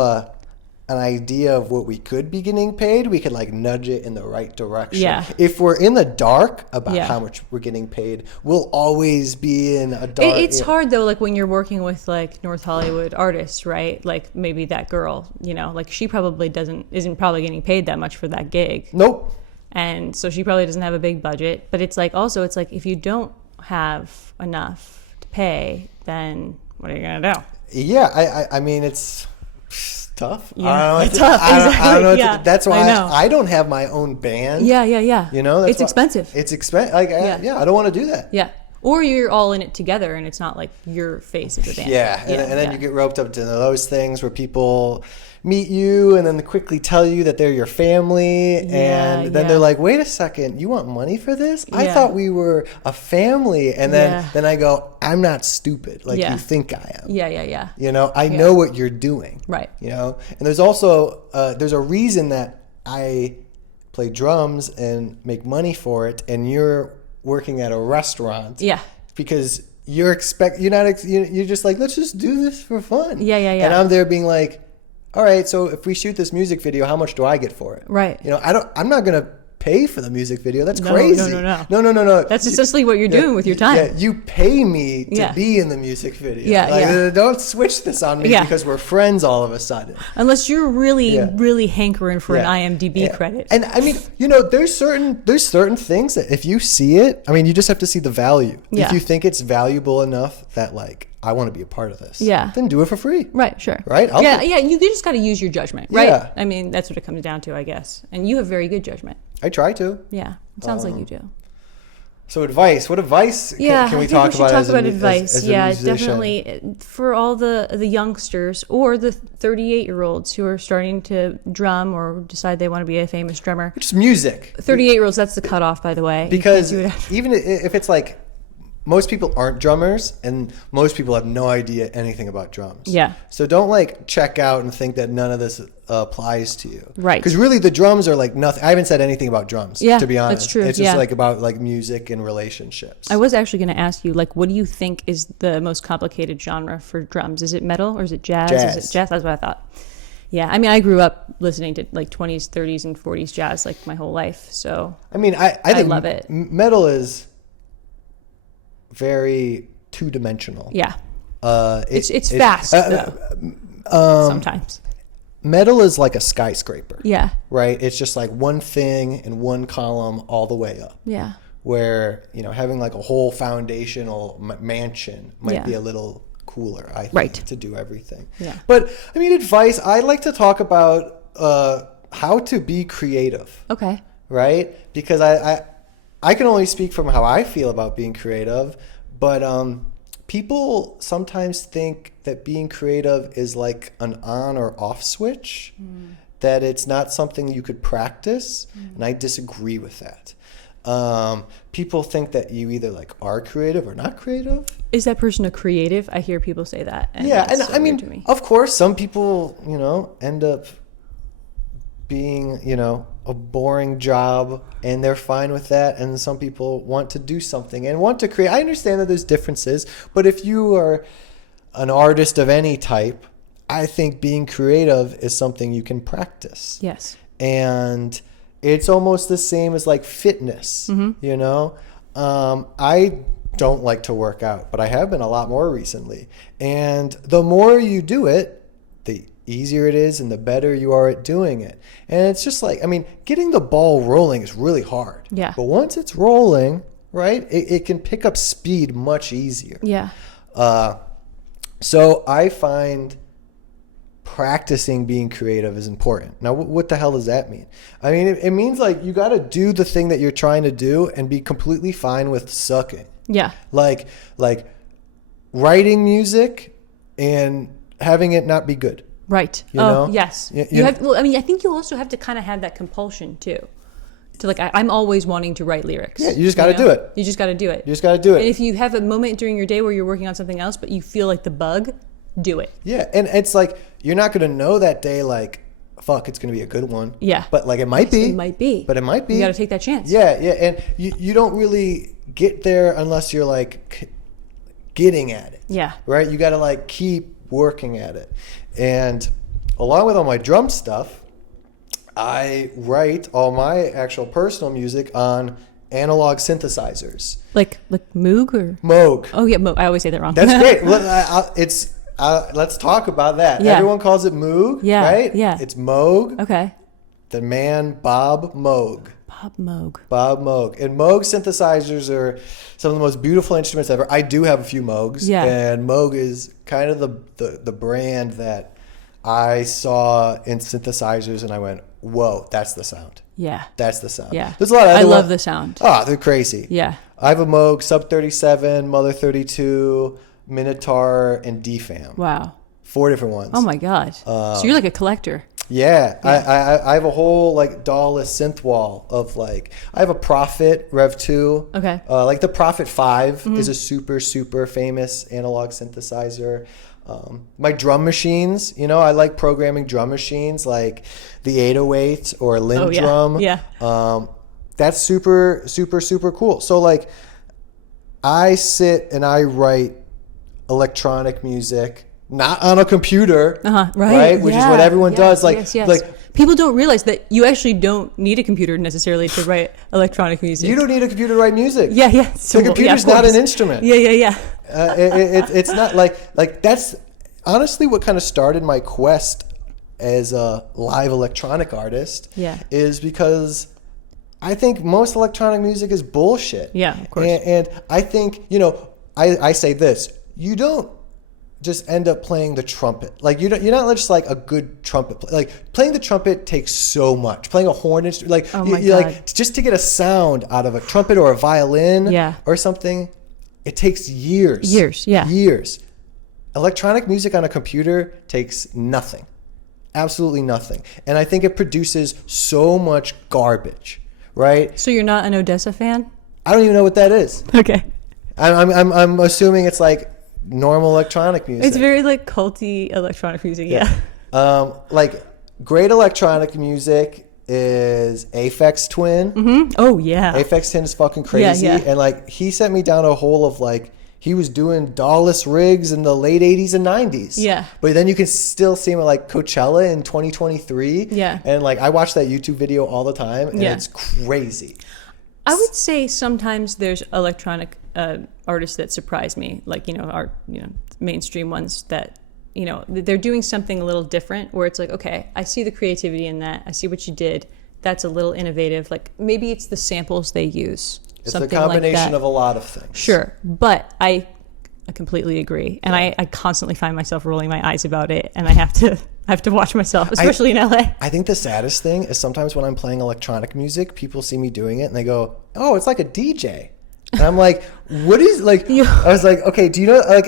an idea of what we could be getting paid, we could like nudge it in the right direction. Yeah. If we're in the dark about Yeah. how much we're getting paid, we'll always be in a dark. It's hard though, like when you're working with like North Hollywood artists, right? Like maybe that girl, you know, like she probably isn't probably getting paid that much for that gig. Nope. And so she probably doesn't have a big budget. But it's like also it's like if you don't have enough to pay, then what are you gonna do? Yeah, I mean it's tough. Yeah, I don't know. it's tough. I don't know Exactly. what to- Yeah, that's why I know. I don't have my own band. Yeah. You know, that's it's why- expensive. It's expensive. Like, Yeah. I don't want to do that. Yeah. Or you're all in it together and it's not like your face of the band. Yeah, and then you get roped up to those things where people meet you and then quickly tell you that they're your family, and then they're like, "Wait a second, you want money for this? I Yeah. thought we were a family." And then Yeah. then I go, "I'm not stupid like Yeah. you think I am." Yeah. You know, I know what you're doing. Right. You know, and there's also there's a reason that I play drums and make money for it, and you're working at a restaurant. Yeah. Because you're just like, let's just do this for fun. Yeah. And I'm there being like, all right, so if we shoot this music video, how much do I get for it? Right. You know, I'm not gonna pay for the music video. That's No, crazy. No. That's essentially what you're doing with your time. Yeah, you pay me to Yeah. be in the music video. Yeah, Like, yeah. Don't switch this on me Yeah. because we're friends all of a sudden. Unless you're really, Yeah. really hankering for Yeah. an IMDb Yeah. credit. And I mean, you know, there's certain things that if you see it, I mean, you just have to see the value. Yeah. If you think it's valuable enough that like I want to be a part of this, Yeah. then do it for free. Right, sure. Right? You just got to use your judgment, right? Yeah. I mean, that's what it comes down to, I guess. And you have very good judgment. I try to. Yeah, it sounds like you do. So advice. What advice can we I think talk we should about talk as about a, advice. as a Yeah, musician? definitely for all the youngsters or the 38-year-olds who are starting to drum or decide they want to be a famous drummer. Just music. 38-year-olds, that's the cutoff, by the way. You Because can't do it after. even if it's like, most people aren't drummers and most people have no idea anything about drums. Yeah. So don't like check out and think that none of this applies to you. Right. Because really the drums are like nothing. I haven't said anything about drums, Yeah, to be honest. that's true. It's just Yeah. like about like music and relationships. I was actually going to ask you, like, what do you think is the most complicated genre for drums? Is it metal or is it jazz? Jazz. Is it jazz? That's what I thought. Yeah, I mean, I grew up listening to like 20s, 30s, and 40s jazz like my whole life. So I mean, I think love it. Metal is very two-dimensional. yeah, It's it's fast though, sometimes. Metal is like a skyscraper. Yeah, Right? It's just like one thing in one column all the way up. yeah, Where, you know, having like a whole foundational mansion might Yeah. be a little cooler, I think, Right. to do everything. Yeah. But, I mean, advice, I like to talk about how to be creative, okay, right? Because I can only speak from how I feel about being creative, but people sometimes think that being creative is like an on or off switch, that it's not something you could practice, and I disagree with that. People think that you either like are creative or not creative. is that person a creative? I hear people say that. And Yeah, that's and so I weird to mean, me. of course, some people, you know, end up being, you know, a boring job and they're fine with that, and some people want to do something and want to create. I understand that there's differences, but if you are an artist of any type, I think being creative is something you can practice. Yes. And it's almost the same as like fitness, you know? I don't like to work out, but I have been a lot more recently. And the more you do it, the easier it is and the better you are at doing it. And it's just like, I mean, getting the ball rolling is really hard. Yeah. But once it's rolling, right, it can pick up speed much easier. Yeah. So I find practicing being creative is important. Now, what the hell does that mean? I mean, it means like you got to do the thing that you're trying to do and be completely fine with sucking. Yeah. Like writing music and having it not be good. Right. You know? Yes. You You have. Well, I mean, I think you also have to kind of have that compulsion too. to like, I'm always wanting to write lyrics. Yeah, you just got to do it. You just got to do it. You just got to do it. And if you have a moment during your day where you're working on something else, but you feel like the bug, do it. Yeah, and it's like, you're not going to know that day, like, fuck, it's going to be a good one. Yeah. But like, it might be. It might be. But it might be. You got to take that chance. Yeah, and you don't really get there unless you're like getting at it. Yeah. Right? You got to like keep working at it. And along with all my drum stuff, I write all my actual personal music on analog synthesizers. Like Moog or? Moog. Oh yeah, Moog. I always say that wrong. That's great. Let's talk about that. Yeah. Everyone calls it Moog, Yeah, right? yeah. It's Moog. Okay. The man Bob Moog. Bob Moog. Bob Moog. And Moog synthesizers are some of the most beautiful instruments ever. I do have a few Moogs. Yeah. And Moog is kind of the brand that I saw in synthesizers and I went, whoa, that's the sound. Yeah. That's the sound. Yeah. There's a lot of I other love the sound. Oh, they're crazy. Yeah. I have a Moog Sub 37, Mother 32, Minotaur, and DFAM. Wow. 4 different ones. Oh my God. So you're like a collector. Yeah. I have a whole like DAW-less synth wall of like, I have a Prophet Rev 2. Okay. Like the Prophet 5 is a super, super famous analog synthesizer. My drum machines, I like programming drum machines like the 808 or Lin Drum. Yeah. That's super, super, super cool. So like I sit and I write electronic music, not on a computer, right? Which is what everyone does. Like, like people don't realize that you actually don't need a computer necessarily to write electronic music. You don't need a computer to write music. Yeah. So, the computer's not an instrument. Yeah. It's not like that's honestly what kind of started my quest as a live electronic artist. Yeah. Is because I think most electronic music is bullshit. Yeah, of course. And I think, I say this, you don't just end up playing the trumpet. Like you're not just like a good trumpet. Like playing the trumpet takes so much. Playing a horn instrument, like like just to get a sound out of a trumpet or a violin or something, it takes years. Years. Electronic music on a computer takes nothing. Absolutely nothing. And I think it produces so much garbage, right? So you're not an Odessa fan? I don't even know what that is. Okay. I'm assuming it's like normal electronic music. It's very like culty electronic music. Yeah. Like great electronic music is Aphex Twin. Mm-hmm. Oh yeah. Aphex Twin is fucking crazy. Yeah. And like he sent me down a hole of like he was doing DAW-less rigs in the late 80s and 90s. Yeah. But then you can still see him at like Coachella in 2023. Yeah. And like I watch that YouTube video all the time and it's crazy. I would say sometimes there's electronic artists that surprise me, like our mainstream ones that they're doing something a little different. Where it's like, okay, I see the creativity in that. I see what you did. That's a little innovative. Like maybe it's the samples they use. It's a combination of a lot of things. Sure, but I completely agree, and I constantly find myself rolling my eyes about it, and I have to watch myself, especially in LA. I think the saddest thing is sometimes when I'm playing electronic music, people see me doing it and they go, "Oh, it's like a DJ." And I'm like, what is like, I was like, okay, do you know, like,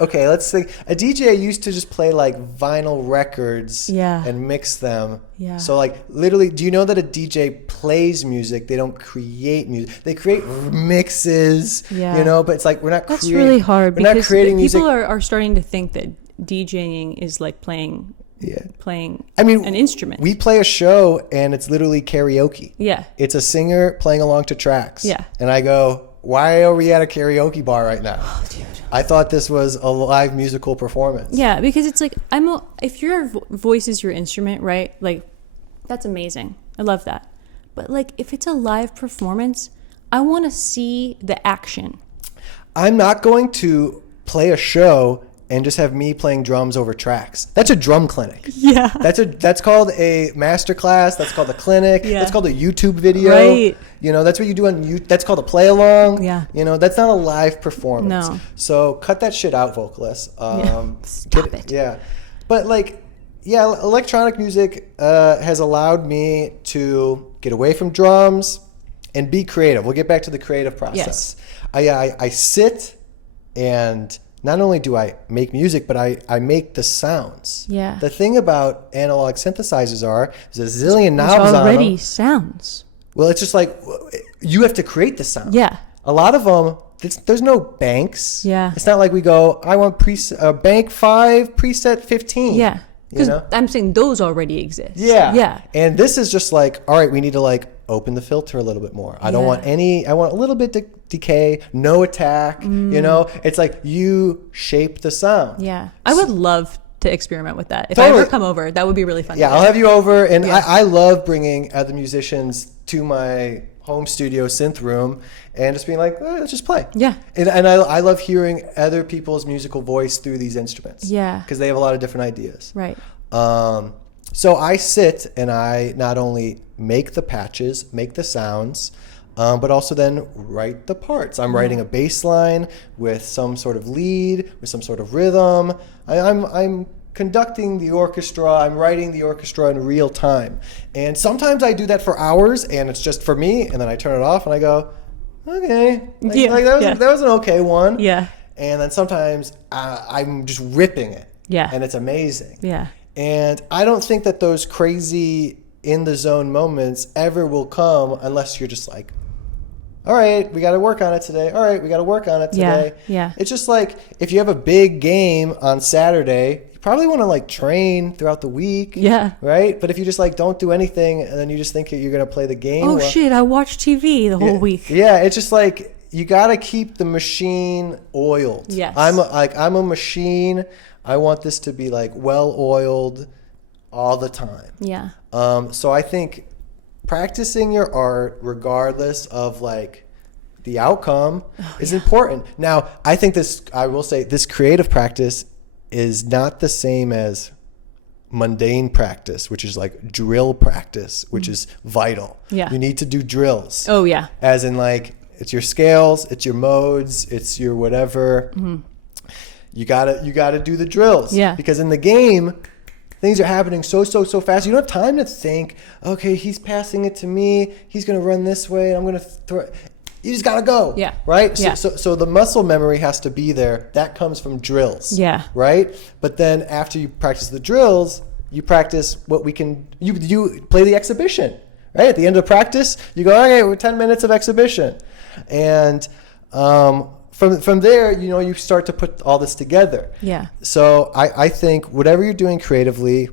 okay, let's think. A DJ used to just play like vinyl records and mix them. Yeah. So like literally, do you know that a DJ plays music? They don't create music. They create mixes, but it's like, we're not That's really hard we're not because creating people music. are starting to think that DJing is like playing an instrument. We play a show and it's literally karaoke. Yeah. It's a singer playing along to tracks. Yeah. And I go, why are we at a karaoke bar right now? Oh, dude. I thought this was a live musical performance. Yeah, because it's like, if your voice is your instrument, right? Like, that's amazing. I love that. But like, if it's a live performance, I want to see the action. I'm not going to play a show and just have me playing drums over tracks. That's a drum clinic. Yeah. That's called a master class. That's called a clinic. Yeah. That's called a YouTube video. Right. That's what you do on YouTube. That's called a play along. Yeah. That's not a live performance. No. So cut that shit out, vocalists. Stop it. Yeah. But electronic music has allowed me to get away from drums and be creative. We'll get back to the creative process. Yes. I sit and not only do I make music, but I make the sounds. Yeah. The thing about analog synthesizers there's a zillion knobs on them. Already sounds. Well, it's just like you have to create the sound. Yeah. A lot of them, there's no banks. Yeah. It's not like we go, I want bank 5, preset 15. Yeah. Because You know? I'm saying those already exist. Yeah. Yeah. And this is just like, all right, we need to like open the filter a little bit more. I don't want I want a little bit decay, no attack, you know? It's like you shape the sound. Yeah. I would love to experiment with that. If Totally. I ever come over, that would be really fun. Yeah, to do. I'll have you over. And Yeah. I love bringing other musicians to my home studio synth room and just being like, let's just play. Yeah. And I love hearing other people's musical voice through these instruments. Yeah. Because they have a lot of different ideas. Right. So I sit and I not only make the patches, make the sounds, but also then write the parts. I'm writing a bass line with some sort of lead, with some sort of rhythm. I'm conducting the orchestra. I'm writing the orchestra in real time. And sometimes I do that for hours and it's just for me. And then I turn it off and I go, okay. That was an okay one. Yeah. And then sometimes I'm just ripping it. Yeah. And it's amazing. Yeah. And I don't think that those crazy in the zone moments ever will come unless you're just like, all right, we got to work on it today. All right, we got to work on it today. Yeah. It's just like if you have a big game on Saturday, you probably want to like train throughout the week. Yeah. Right? But if you just like don't do anything and then you just think you're going to play the game. Oh shit, I watched TV the whole week. Yeah, it's just like you got to keep the machine oiled. Yes. I'm a machine. I want this to be like well oiled all the time. Yeah. So I think practicing your art, regardless of like the outcome, is important. Now, I think I will say this creative practice is not the same as mundane practice, which is like drill practice, which is vital. Yeah. You need to do drills. Oh yeah. As in like, it's your scales, it's your modes, it's your whatever. You gotta do the drills. Yeah. Because in the game, things are happening so fast. You don't have time to think, okay, he's passing it to me. He's going to run this way. And I'm going to throw it. You just got to go. Yeah. Right? Yeah. So the muscle memory has to be there. That comes from drills. Yeah. Right? But then after you practice the drills, you practice what we can, you play the exhibition. Right? At the end of practice, you go, okay, we're 10 minutes of exhibition. And from there, you know, you start to put all this together. Yeah. So I think whatever you're doing creatively,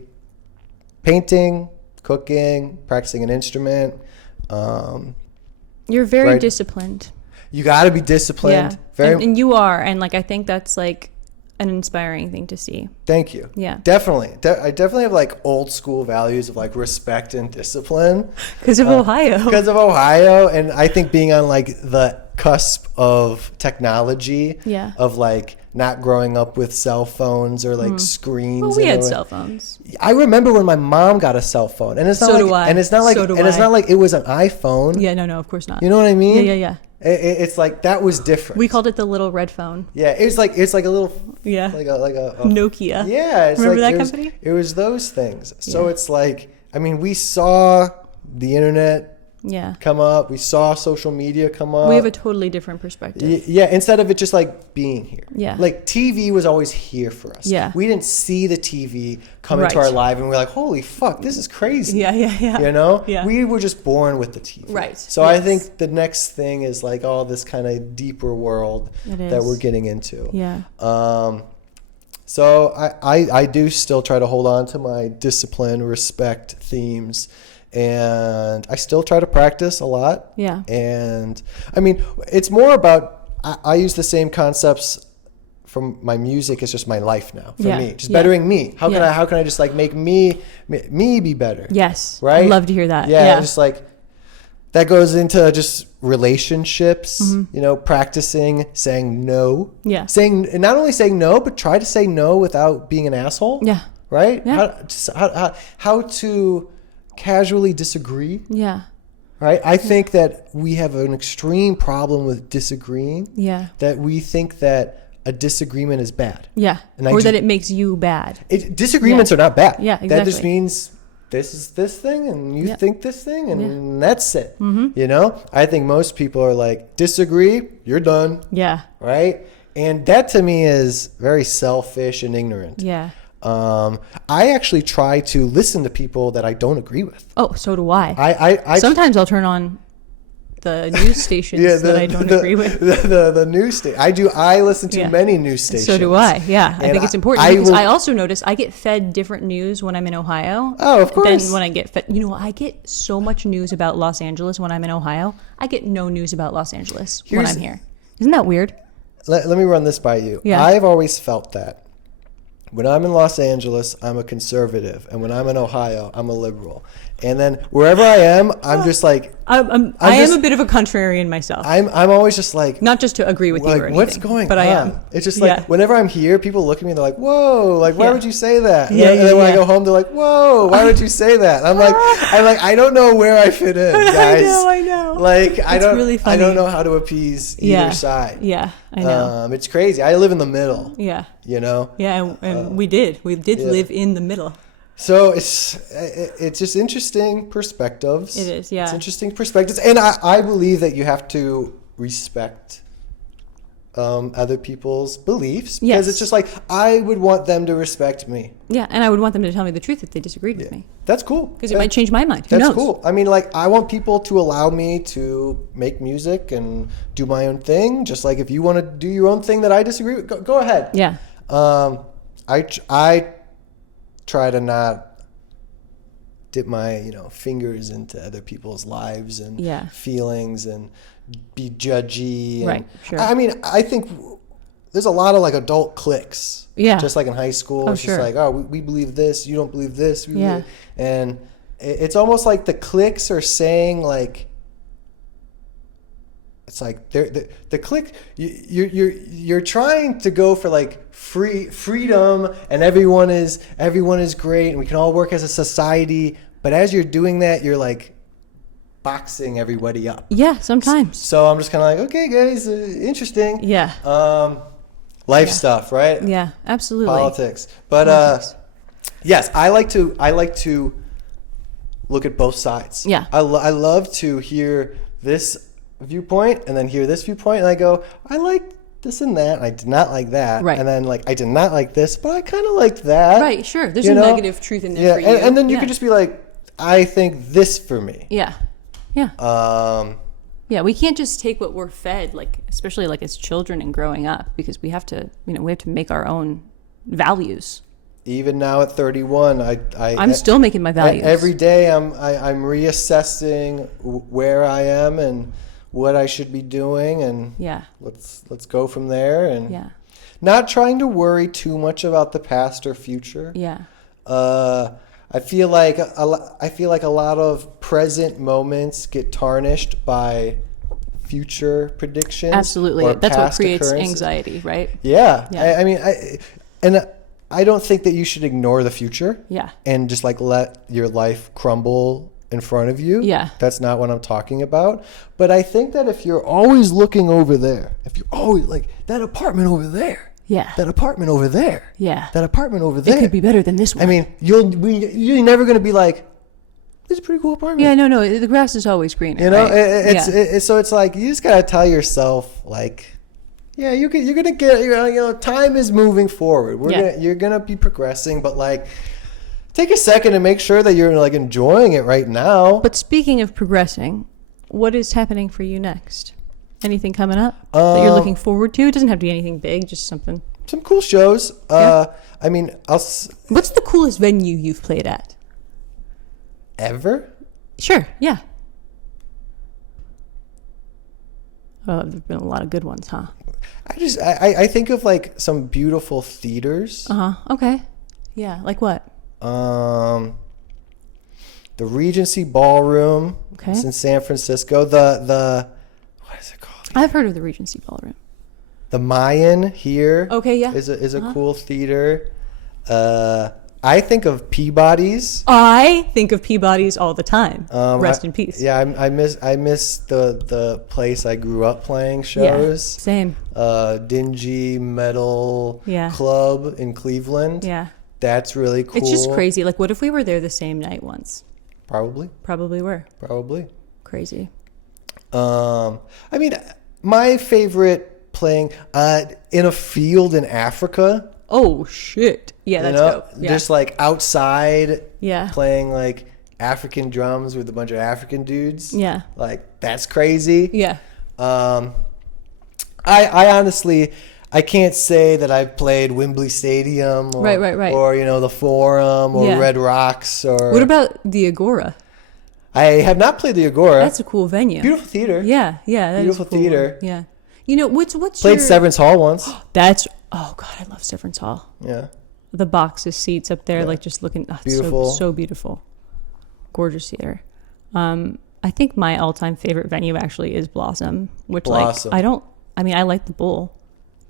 painting, cooking, practicing an instrument, you're very right. disciplined. You got to be disciplined. Yeah. And you are. And like, I think that's like an inspiring thing to see. Thank you. Yeah. Definitely. I definitely have like old school values of like respect and discipline. Because of Ohio. Because of Ohio. And I think being on like the cusp of technology, of like not growing up with cell phones or like screens. Well, we had cell phones. I remember when my mom got a cell phone, and it's not So like, do I. and it's not like, So do and it's I. not like it was an iPhone. Yeah, no, of course not. You know what I mean? Yeah. It's like that was different. We called it the little red phone. Yeah, it's like a little like a Nokia. Yeah, it's Remember like that company? It was those things. So it's like, I mean, we saw the internet come up. We saw social media come up. We have a totally different perspective. Yeah, instead of it just like being here. Yeah. Like TV was always here for us. Yeah. We didn't see the TV come into our life and we're like, holy fuck, this is crazy. Yeah. You know? Yeah. We were just born with the TV. Right. So I think the next thing is like all this kind of deeper world that we're getting into. Yeah. So I do still try to hold on to my discipline, respect themes. And I still try to practice a lot. Yeah. And I mean, it's more about, I use the same concepts from my music. It's just my life now for me, just bettering me. How can I just like make me be better? Yes. Right. I'd love to hear that. Yeah. Just like that goes into just relationships, you know, practicing saying no. Yeah. Not only saying no, but try to say no without being an asshole. Yeah. Right. Yeah. How to casually disagree. Yeah. Right? I think that we have an extreme problem with disagreeing. Yeah. That we think that a disagreement is bad. Yeah. Or that it makes you bad. Disagreements are not bad. Yeah, exactly. That just means this is this thing and you think this thing and that's it. You know? I think most people are like, disagree, you're done. Yeah. Right? And that to me is very selfish and ignorant. Yeah. I actually try to listen to people that I don't agree with. Oh, so do I. I Sometimes I'll turn on the news stations that I don't agree with. The news station. I listen to many news stations. So do I. Yeah, I think it's important because I also notice I get fed different news when I'm in Ohio. Oh, of course. Than when I get fed. I get so much news about Los Angeles when I'm in Ohio. I get no news about Los Angeles when I'm here. Isn't that weird? Let me run this by you. Yeah. I've always felt that. When I'm in Los Angeles, I'm a conservative, and when I'm in Ohio, I'm a liberal. And then wherever I am, I'm just like I am a bit of a contrarian myself. I'm always just like, not just to agree with you or anything. What's going on? I am. It's just like whenever I'm here, people look at me and they're like, "Whoa! Like, why would you say that?" And then when I go home, they're like, "Whoa! Why would you say that?" And I'm like, I don't know where I fit in, guys. I know. Like, I don't really funny. I don't know how to appease either side. Yeah, I know. It's crazy. I live in the middle. Yeah. Yeah, and we did live in the middle. So it's just interesting perspectives. It is, yeah. It's interesting perspectives, and I believe that you have to respect other people's beliefs because it's just like I would want them to respect me. Yeah, and I would want them to tell me the truth if they disagreed with me. That's cool. Because it might change my mind. Who knows? That's cool. I mean, like, I want people to allow me to make music and do my own thing. Just like if you want to do your own thing that I disagree with, go ahead. Yeah. I try to not dip my fingers into other people's lives and feelings and be judgy. Right. Sure. I mean, I think there's a lot of like adult cliques. Yeah. Just like in high school, it's just like, oh, we believe this, you don't believe this. And it's almost like the cliques are saying like, it's like the clique. You're trying to go for like freedom, and everyone is great, and we can all work as a society. But as you're doing that, you're like boxing everybody up. Yeah, sometimes. So I'm just kind of like, okay, guys, interesting. Yeah. Life stuff, right? Yeah, absolutely. Politics, but yes, I like to look at both sides. Yeah. I love to hear this viewpoint and then hear this viewpoint, and I go, I like this and that. I did not like that, right? And then like I did not like this, but I kind of liked that, right? Sure, there's a negative truth in there for you, and then you could just be like, I think this for me. Yeah. Yeah, we can't just take what we're fed, like especially like as children and growing up, because we have to make our own values. Even now at 31, I'm still making my values. Every day I'm reassessing where I am and what I should be doing, and let's go from there, and not trying to worry too much about the past or future. I feel like a lot of present moments get tarnished by future predictions. Absolutely, that's what creates anxiety, right? I mean, I don't think that you should ignore the future. And just like let your life crumble in front of you. That's not what I'm talking about. But I think that if you're always looking over there, if you're always like that apartment over there. That apartment over there. That apartment over there. It could be better than this one. I mean, you're never going to be like, this is a pretty cool apartment. Yeah, no, the grass is always greener. So it's like you just gotta tell yourself like, you're gonna get time is moving forward. You're gonna be progressing, but like, take a second and make sure that you're like enjoying it right now. But speaking of progressing, what is happening for you next? Anything coming up that you're looking forward to? It doesn't have to be anything big, just something. Some cool shows. I mean, what's the coolest venue you've played at? Ever? Sure, yeah. Oh, there've been a lot of good ones, huh? I think of like some beautiful theaters. Okay. Yeah, like what? The Regency Ballroom. Okay. It's in San Francisco. The what is it called? I've heard of the Regency Ballroom. The Mayan here. Okay, yeah. Is a cool theater. I think of Peabody's. I think of Peabody's all the time. Rest in peace. Yeah, I miss the place I grew up playing shows. Yeah, same. Dingy Metal Club in Cleveland. Yeah. That's really cool. It's just crazy. Like, what if we were there the same night once? Probably were. Probably. Crazy. I mean, my favorite playing in a field in Africa Oh shit! Yeah, that's dope. Yeah. Just like outside, Yeah. playing like African drums with a bunch of African dudes. Yeah. Like that's crazy. Yeah. I honestly, I can't say that I've played Wembley Stadium or, Right. or the Forum or Yeah. Red Rocks or. What about the Agora? I have not played the Agora. That's a cool venue. Beautiful theater. Yeah, that Beautiful is cool. theater. Yeah. You know what's Played your... Severance Hall once. That's oh god, I love Severance Hall. Yeah. The boxes seats up there, Yeah. like just looking Beautiful. so beautiful, gorgeous theater. I think my all-time favorite venue actually is Blossom, which Blossom. like I like the Bull,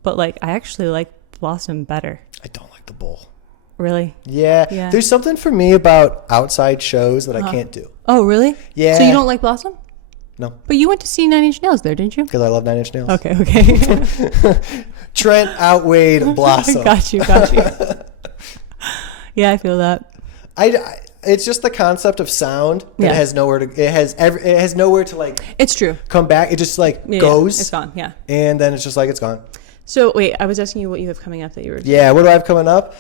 but like I actually like Blossom better. I don't like the Bull. Really? Yeah. There's something for me about outside shows that I can't do. Oh, really? Yeah. So you don't like Blossom? No. But you went to see Nine Inch Nails there, didn't you? Because I love Nine Inch Nails. Okay. Trent outweighed Blossom. Got you. Yeah, I feel that. It's just the concept of sound that Yeah. has nowhere to like It's true. come back. It just like Yeah, goes. It's gone. Yeah. And then it's just like it's gone. So wait, I was asking you what you have coming up that you were. Yeah, what do I have coming up?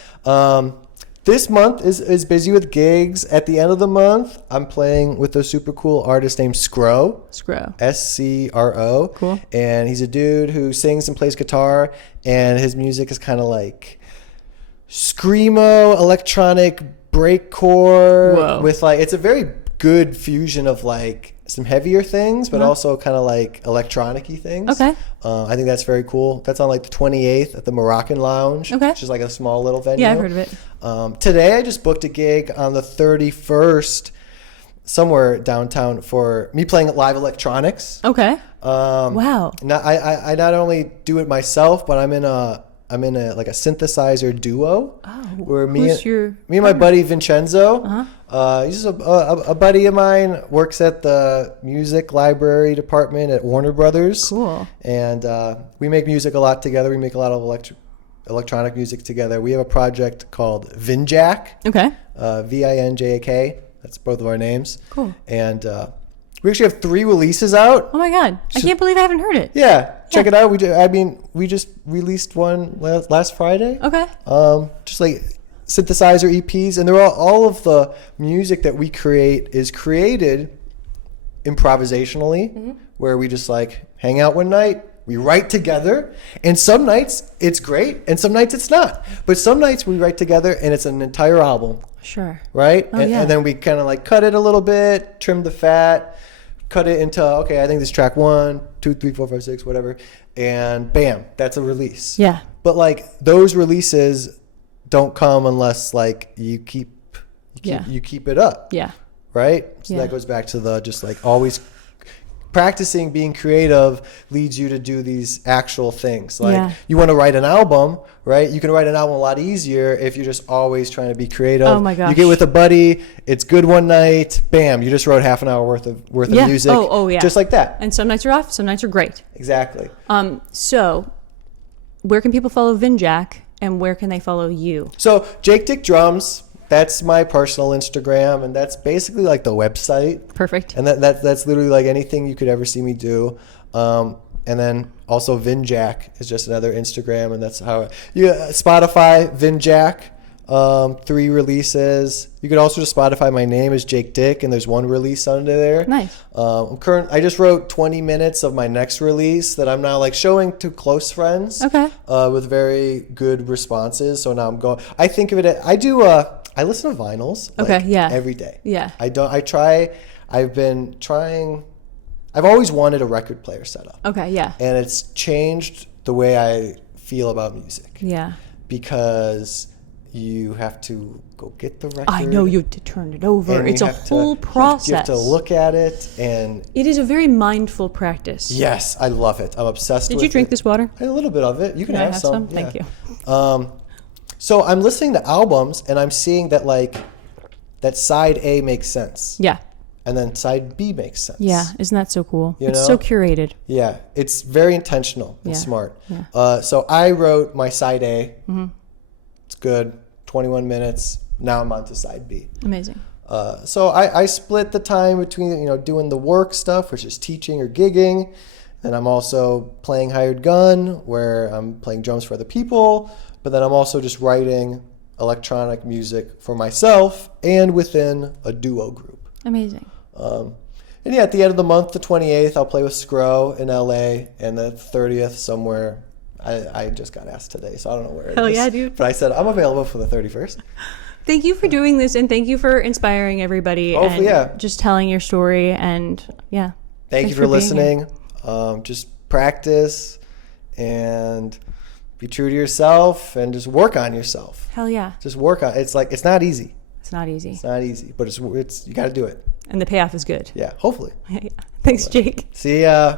This month is busy with gigs. At the end of the month, I'm playing with a super cool artist named Scro. SCRO. Cool. And he's a dude who sings and plays guitar, and his music is kind of like screamo, electronic breakcore. Whoa. With like, it's a very good fusion of like some heavier things, but also kind of like electronic-y things. Okay. I think that's very cool. That's on like the 28th at the Moroccan Lounge, Okay. which is like a small little venue. Yeah, I've heard of it. Today I just booked a gig on the 31st somewhere downtown for me playing live electronics. Okay. Wow. I not only do it myself, but I'm in a like a synthesizer duo. Oh, where who's me and my buddy Vincenzo. He's just a buddy of mine. Works at the music library department at Warner Brothers. Cool. And we make music a lot together. We make a lot of electronic music together. We have a project called Vinjak. Okay. Vinjak. That's both of our names. Cool. And we actually have 3 releases out. Oh my god, I can't believe I haven't heard it. Yeah, check it out. We just released one last Friday. Okay. Just like synthesizer EPs, and they're all of the music that we create is created improvisationally, where we just like hang out one night, we write together, and some nights it's great, and some nights it's not. But some nights we write together, and it's an entire album. Sure. Right? Oh, yeah. And then we kind of like cut it a little bit, trim the fat, cut it into, okay, I think this is track 1, 2, 3, 4, 5, 6, whatever. And bam, that's a release. Yeah. But like those releases don't come unless like you keep it up. Yeah. Right? So Yeah. that goes back to the just like always practicing being creative leads you to do these actual things. Like you want to write an album, right? You can write an album a lot easier if you're just always trying to be creative. Oh my gosh. You get with a buddy, it's good one night, bam, you just wrote half an hour worth of music. Oh yeah. Just like that. And some nights are off, some nights are great. Exactly. So where can people follow Vinjak and where can they follow you? So Jake Dick Drums, that's my personal Instagram, and that's basically like the website. Perfect. And that's literally like anything you could ever see me do. And then also Vinjak is just another Instagram, and that's how Spotify Vinjak. 3 releases. You could also just Spotify my name is Jake Dick, and there's 1 release under there. Nice. I just wrote 20 minutes of my next release that I'm now like showing to close friends. Okay. With very good responses. So now I'm going. I think of it. I listen to vinyls. Okay, yeah. Every day. Yeah. I've been trying. I've always wanted a record player setup. Okay, yeah. And it's changed the way I feel about music. Yeah. Because you have to go get the record. I know, you have to turn it over. and It's you a have whole process. You have to look at it, and It is a very mindful practice. yes, I love it. I'm obsessed with it. Did you drink this water? A little bit of it. You can Can I have have some. some? Thank you. So I'm listening to albums, and I'm seeing that like that side A makes sense, Yeah. and then side B makes sense. Yeah. Isn't that so cool? You It's know? so curated. Yeah, it's very intentional and Yeah. smart. Yeah. So I wrote my side A. It's good. 21 minutes. Now I'm on to side B. Amazing. So I split the time between doing the work stuff, which is teaching or gigging, and I'm also playing hired gun, where I'm playing drums for other people, But then I'm also just writing electronic music for myself and within a duo group. Amazing. And yeah, at the end of the month, the 28th, I'll play with Scro in LA, and the 30th somewhere. I just got asked today, so I don't know where it is. Hell yeah, dude. But I said I'm available for the 31st. Thank you for doing this, and thank you for inspiring everybody and just telling your story. And yeah, thank you for listening. Just practice and be true to yourself and just work on yourself. Hell yeah. Just work on it. It's like, it's not easy. It's not easy. It's not easy, but it's you got to do it. And the payoff is good. Yeah, hopefully. Yeah. Thanks, Jake. See ya.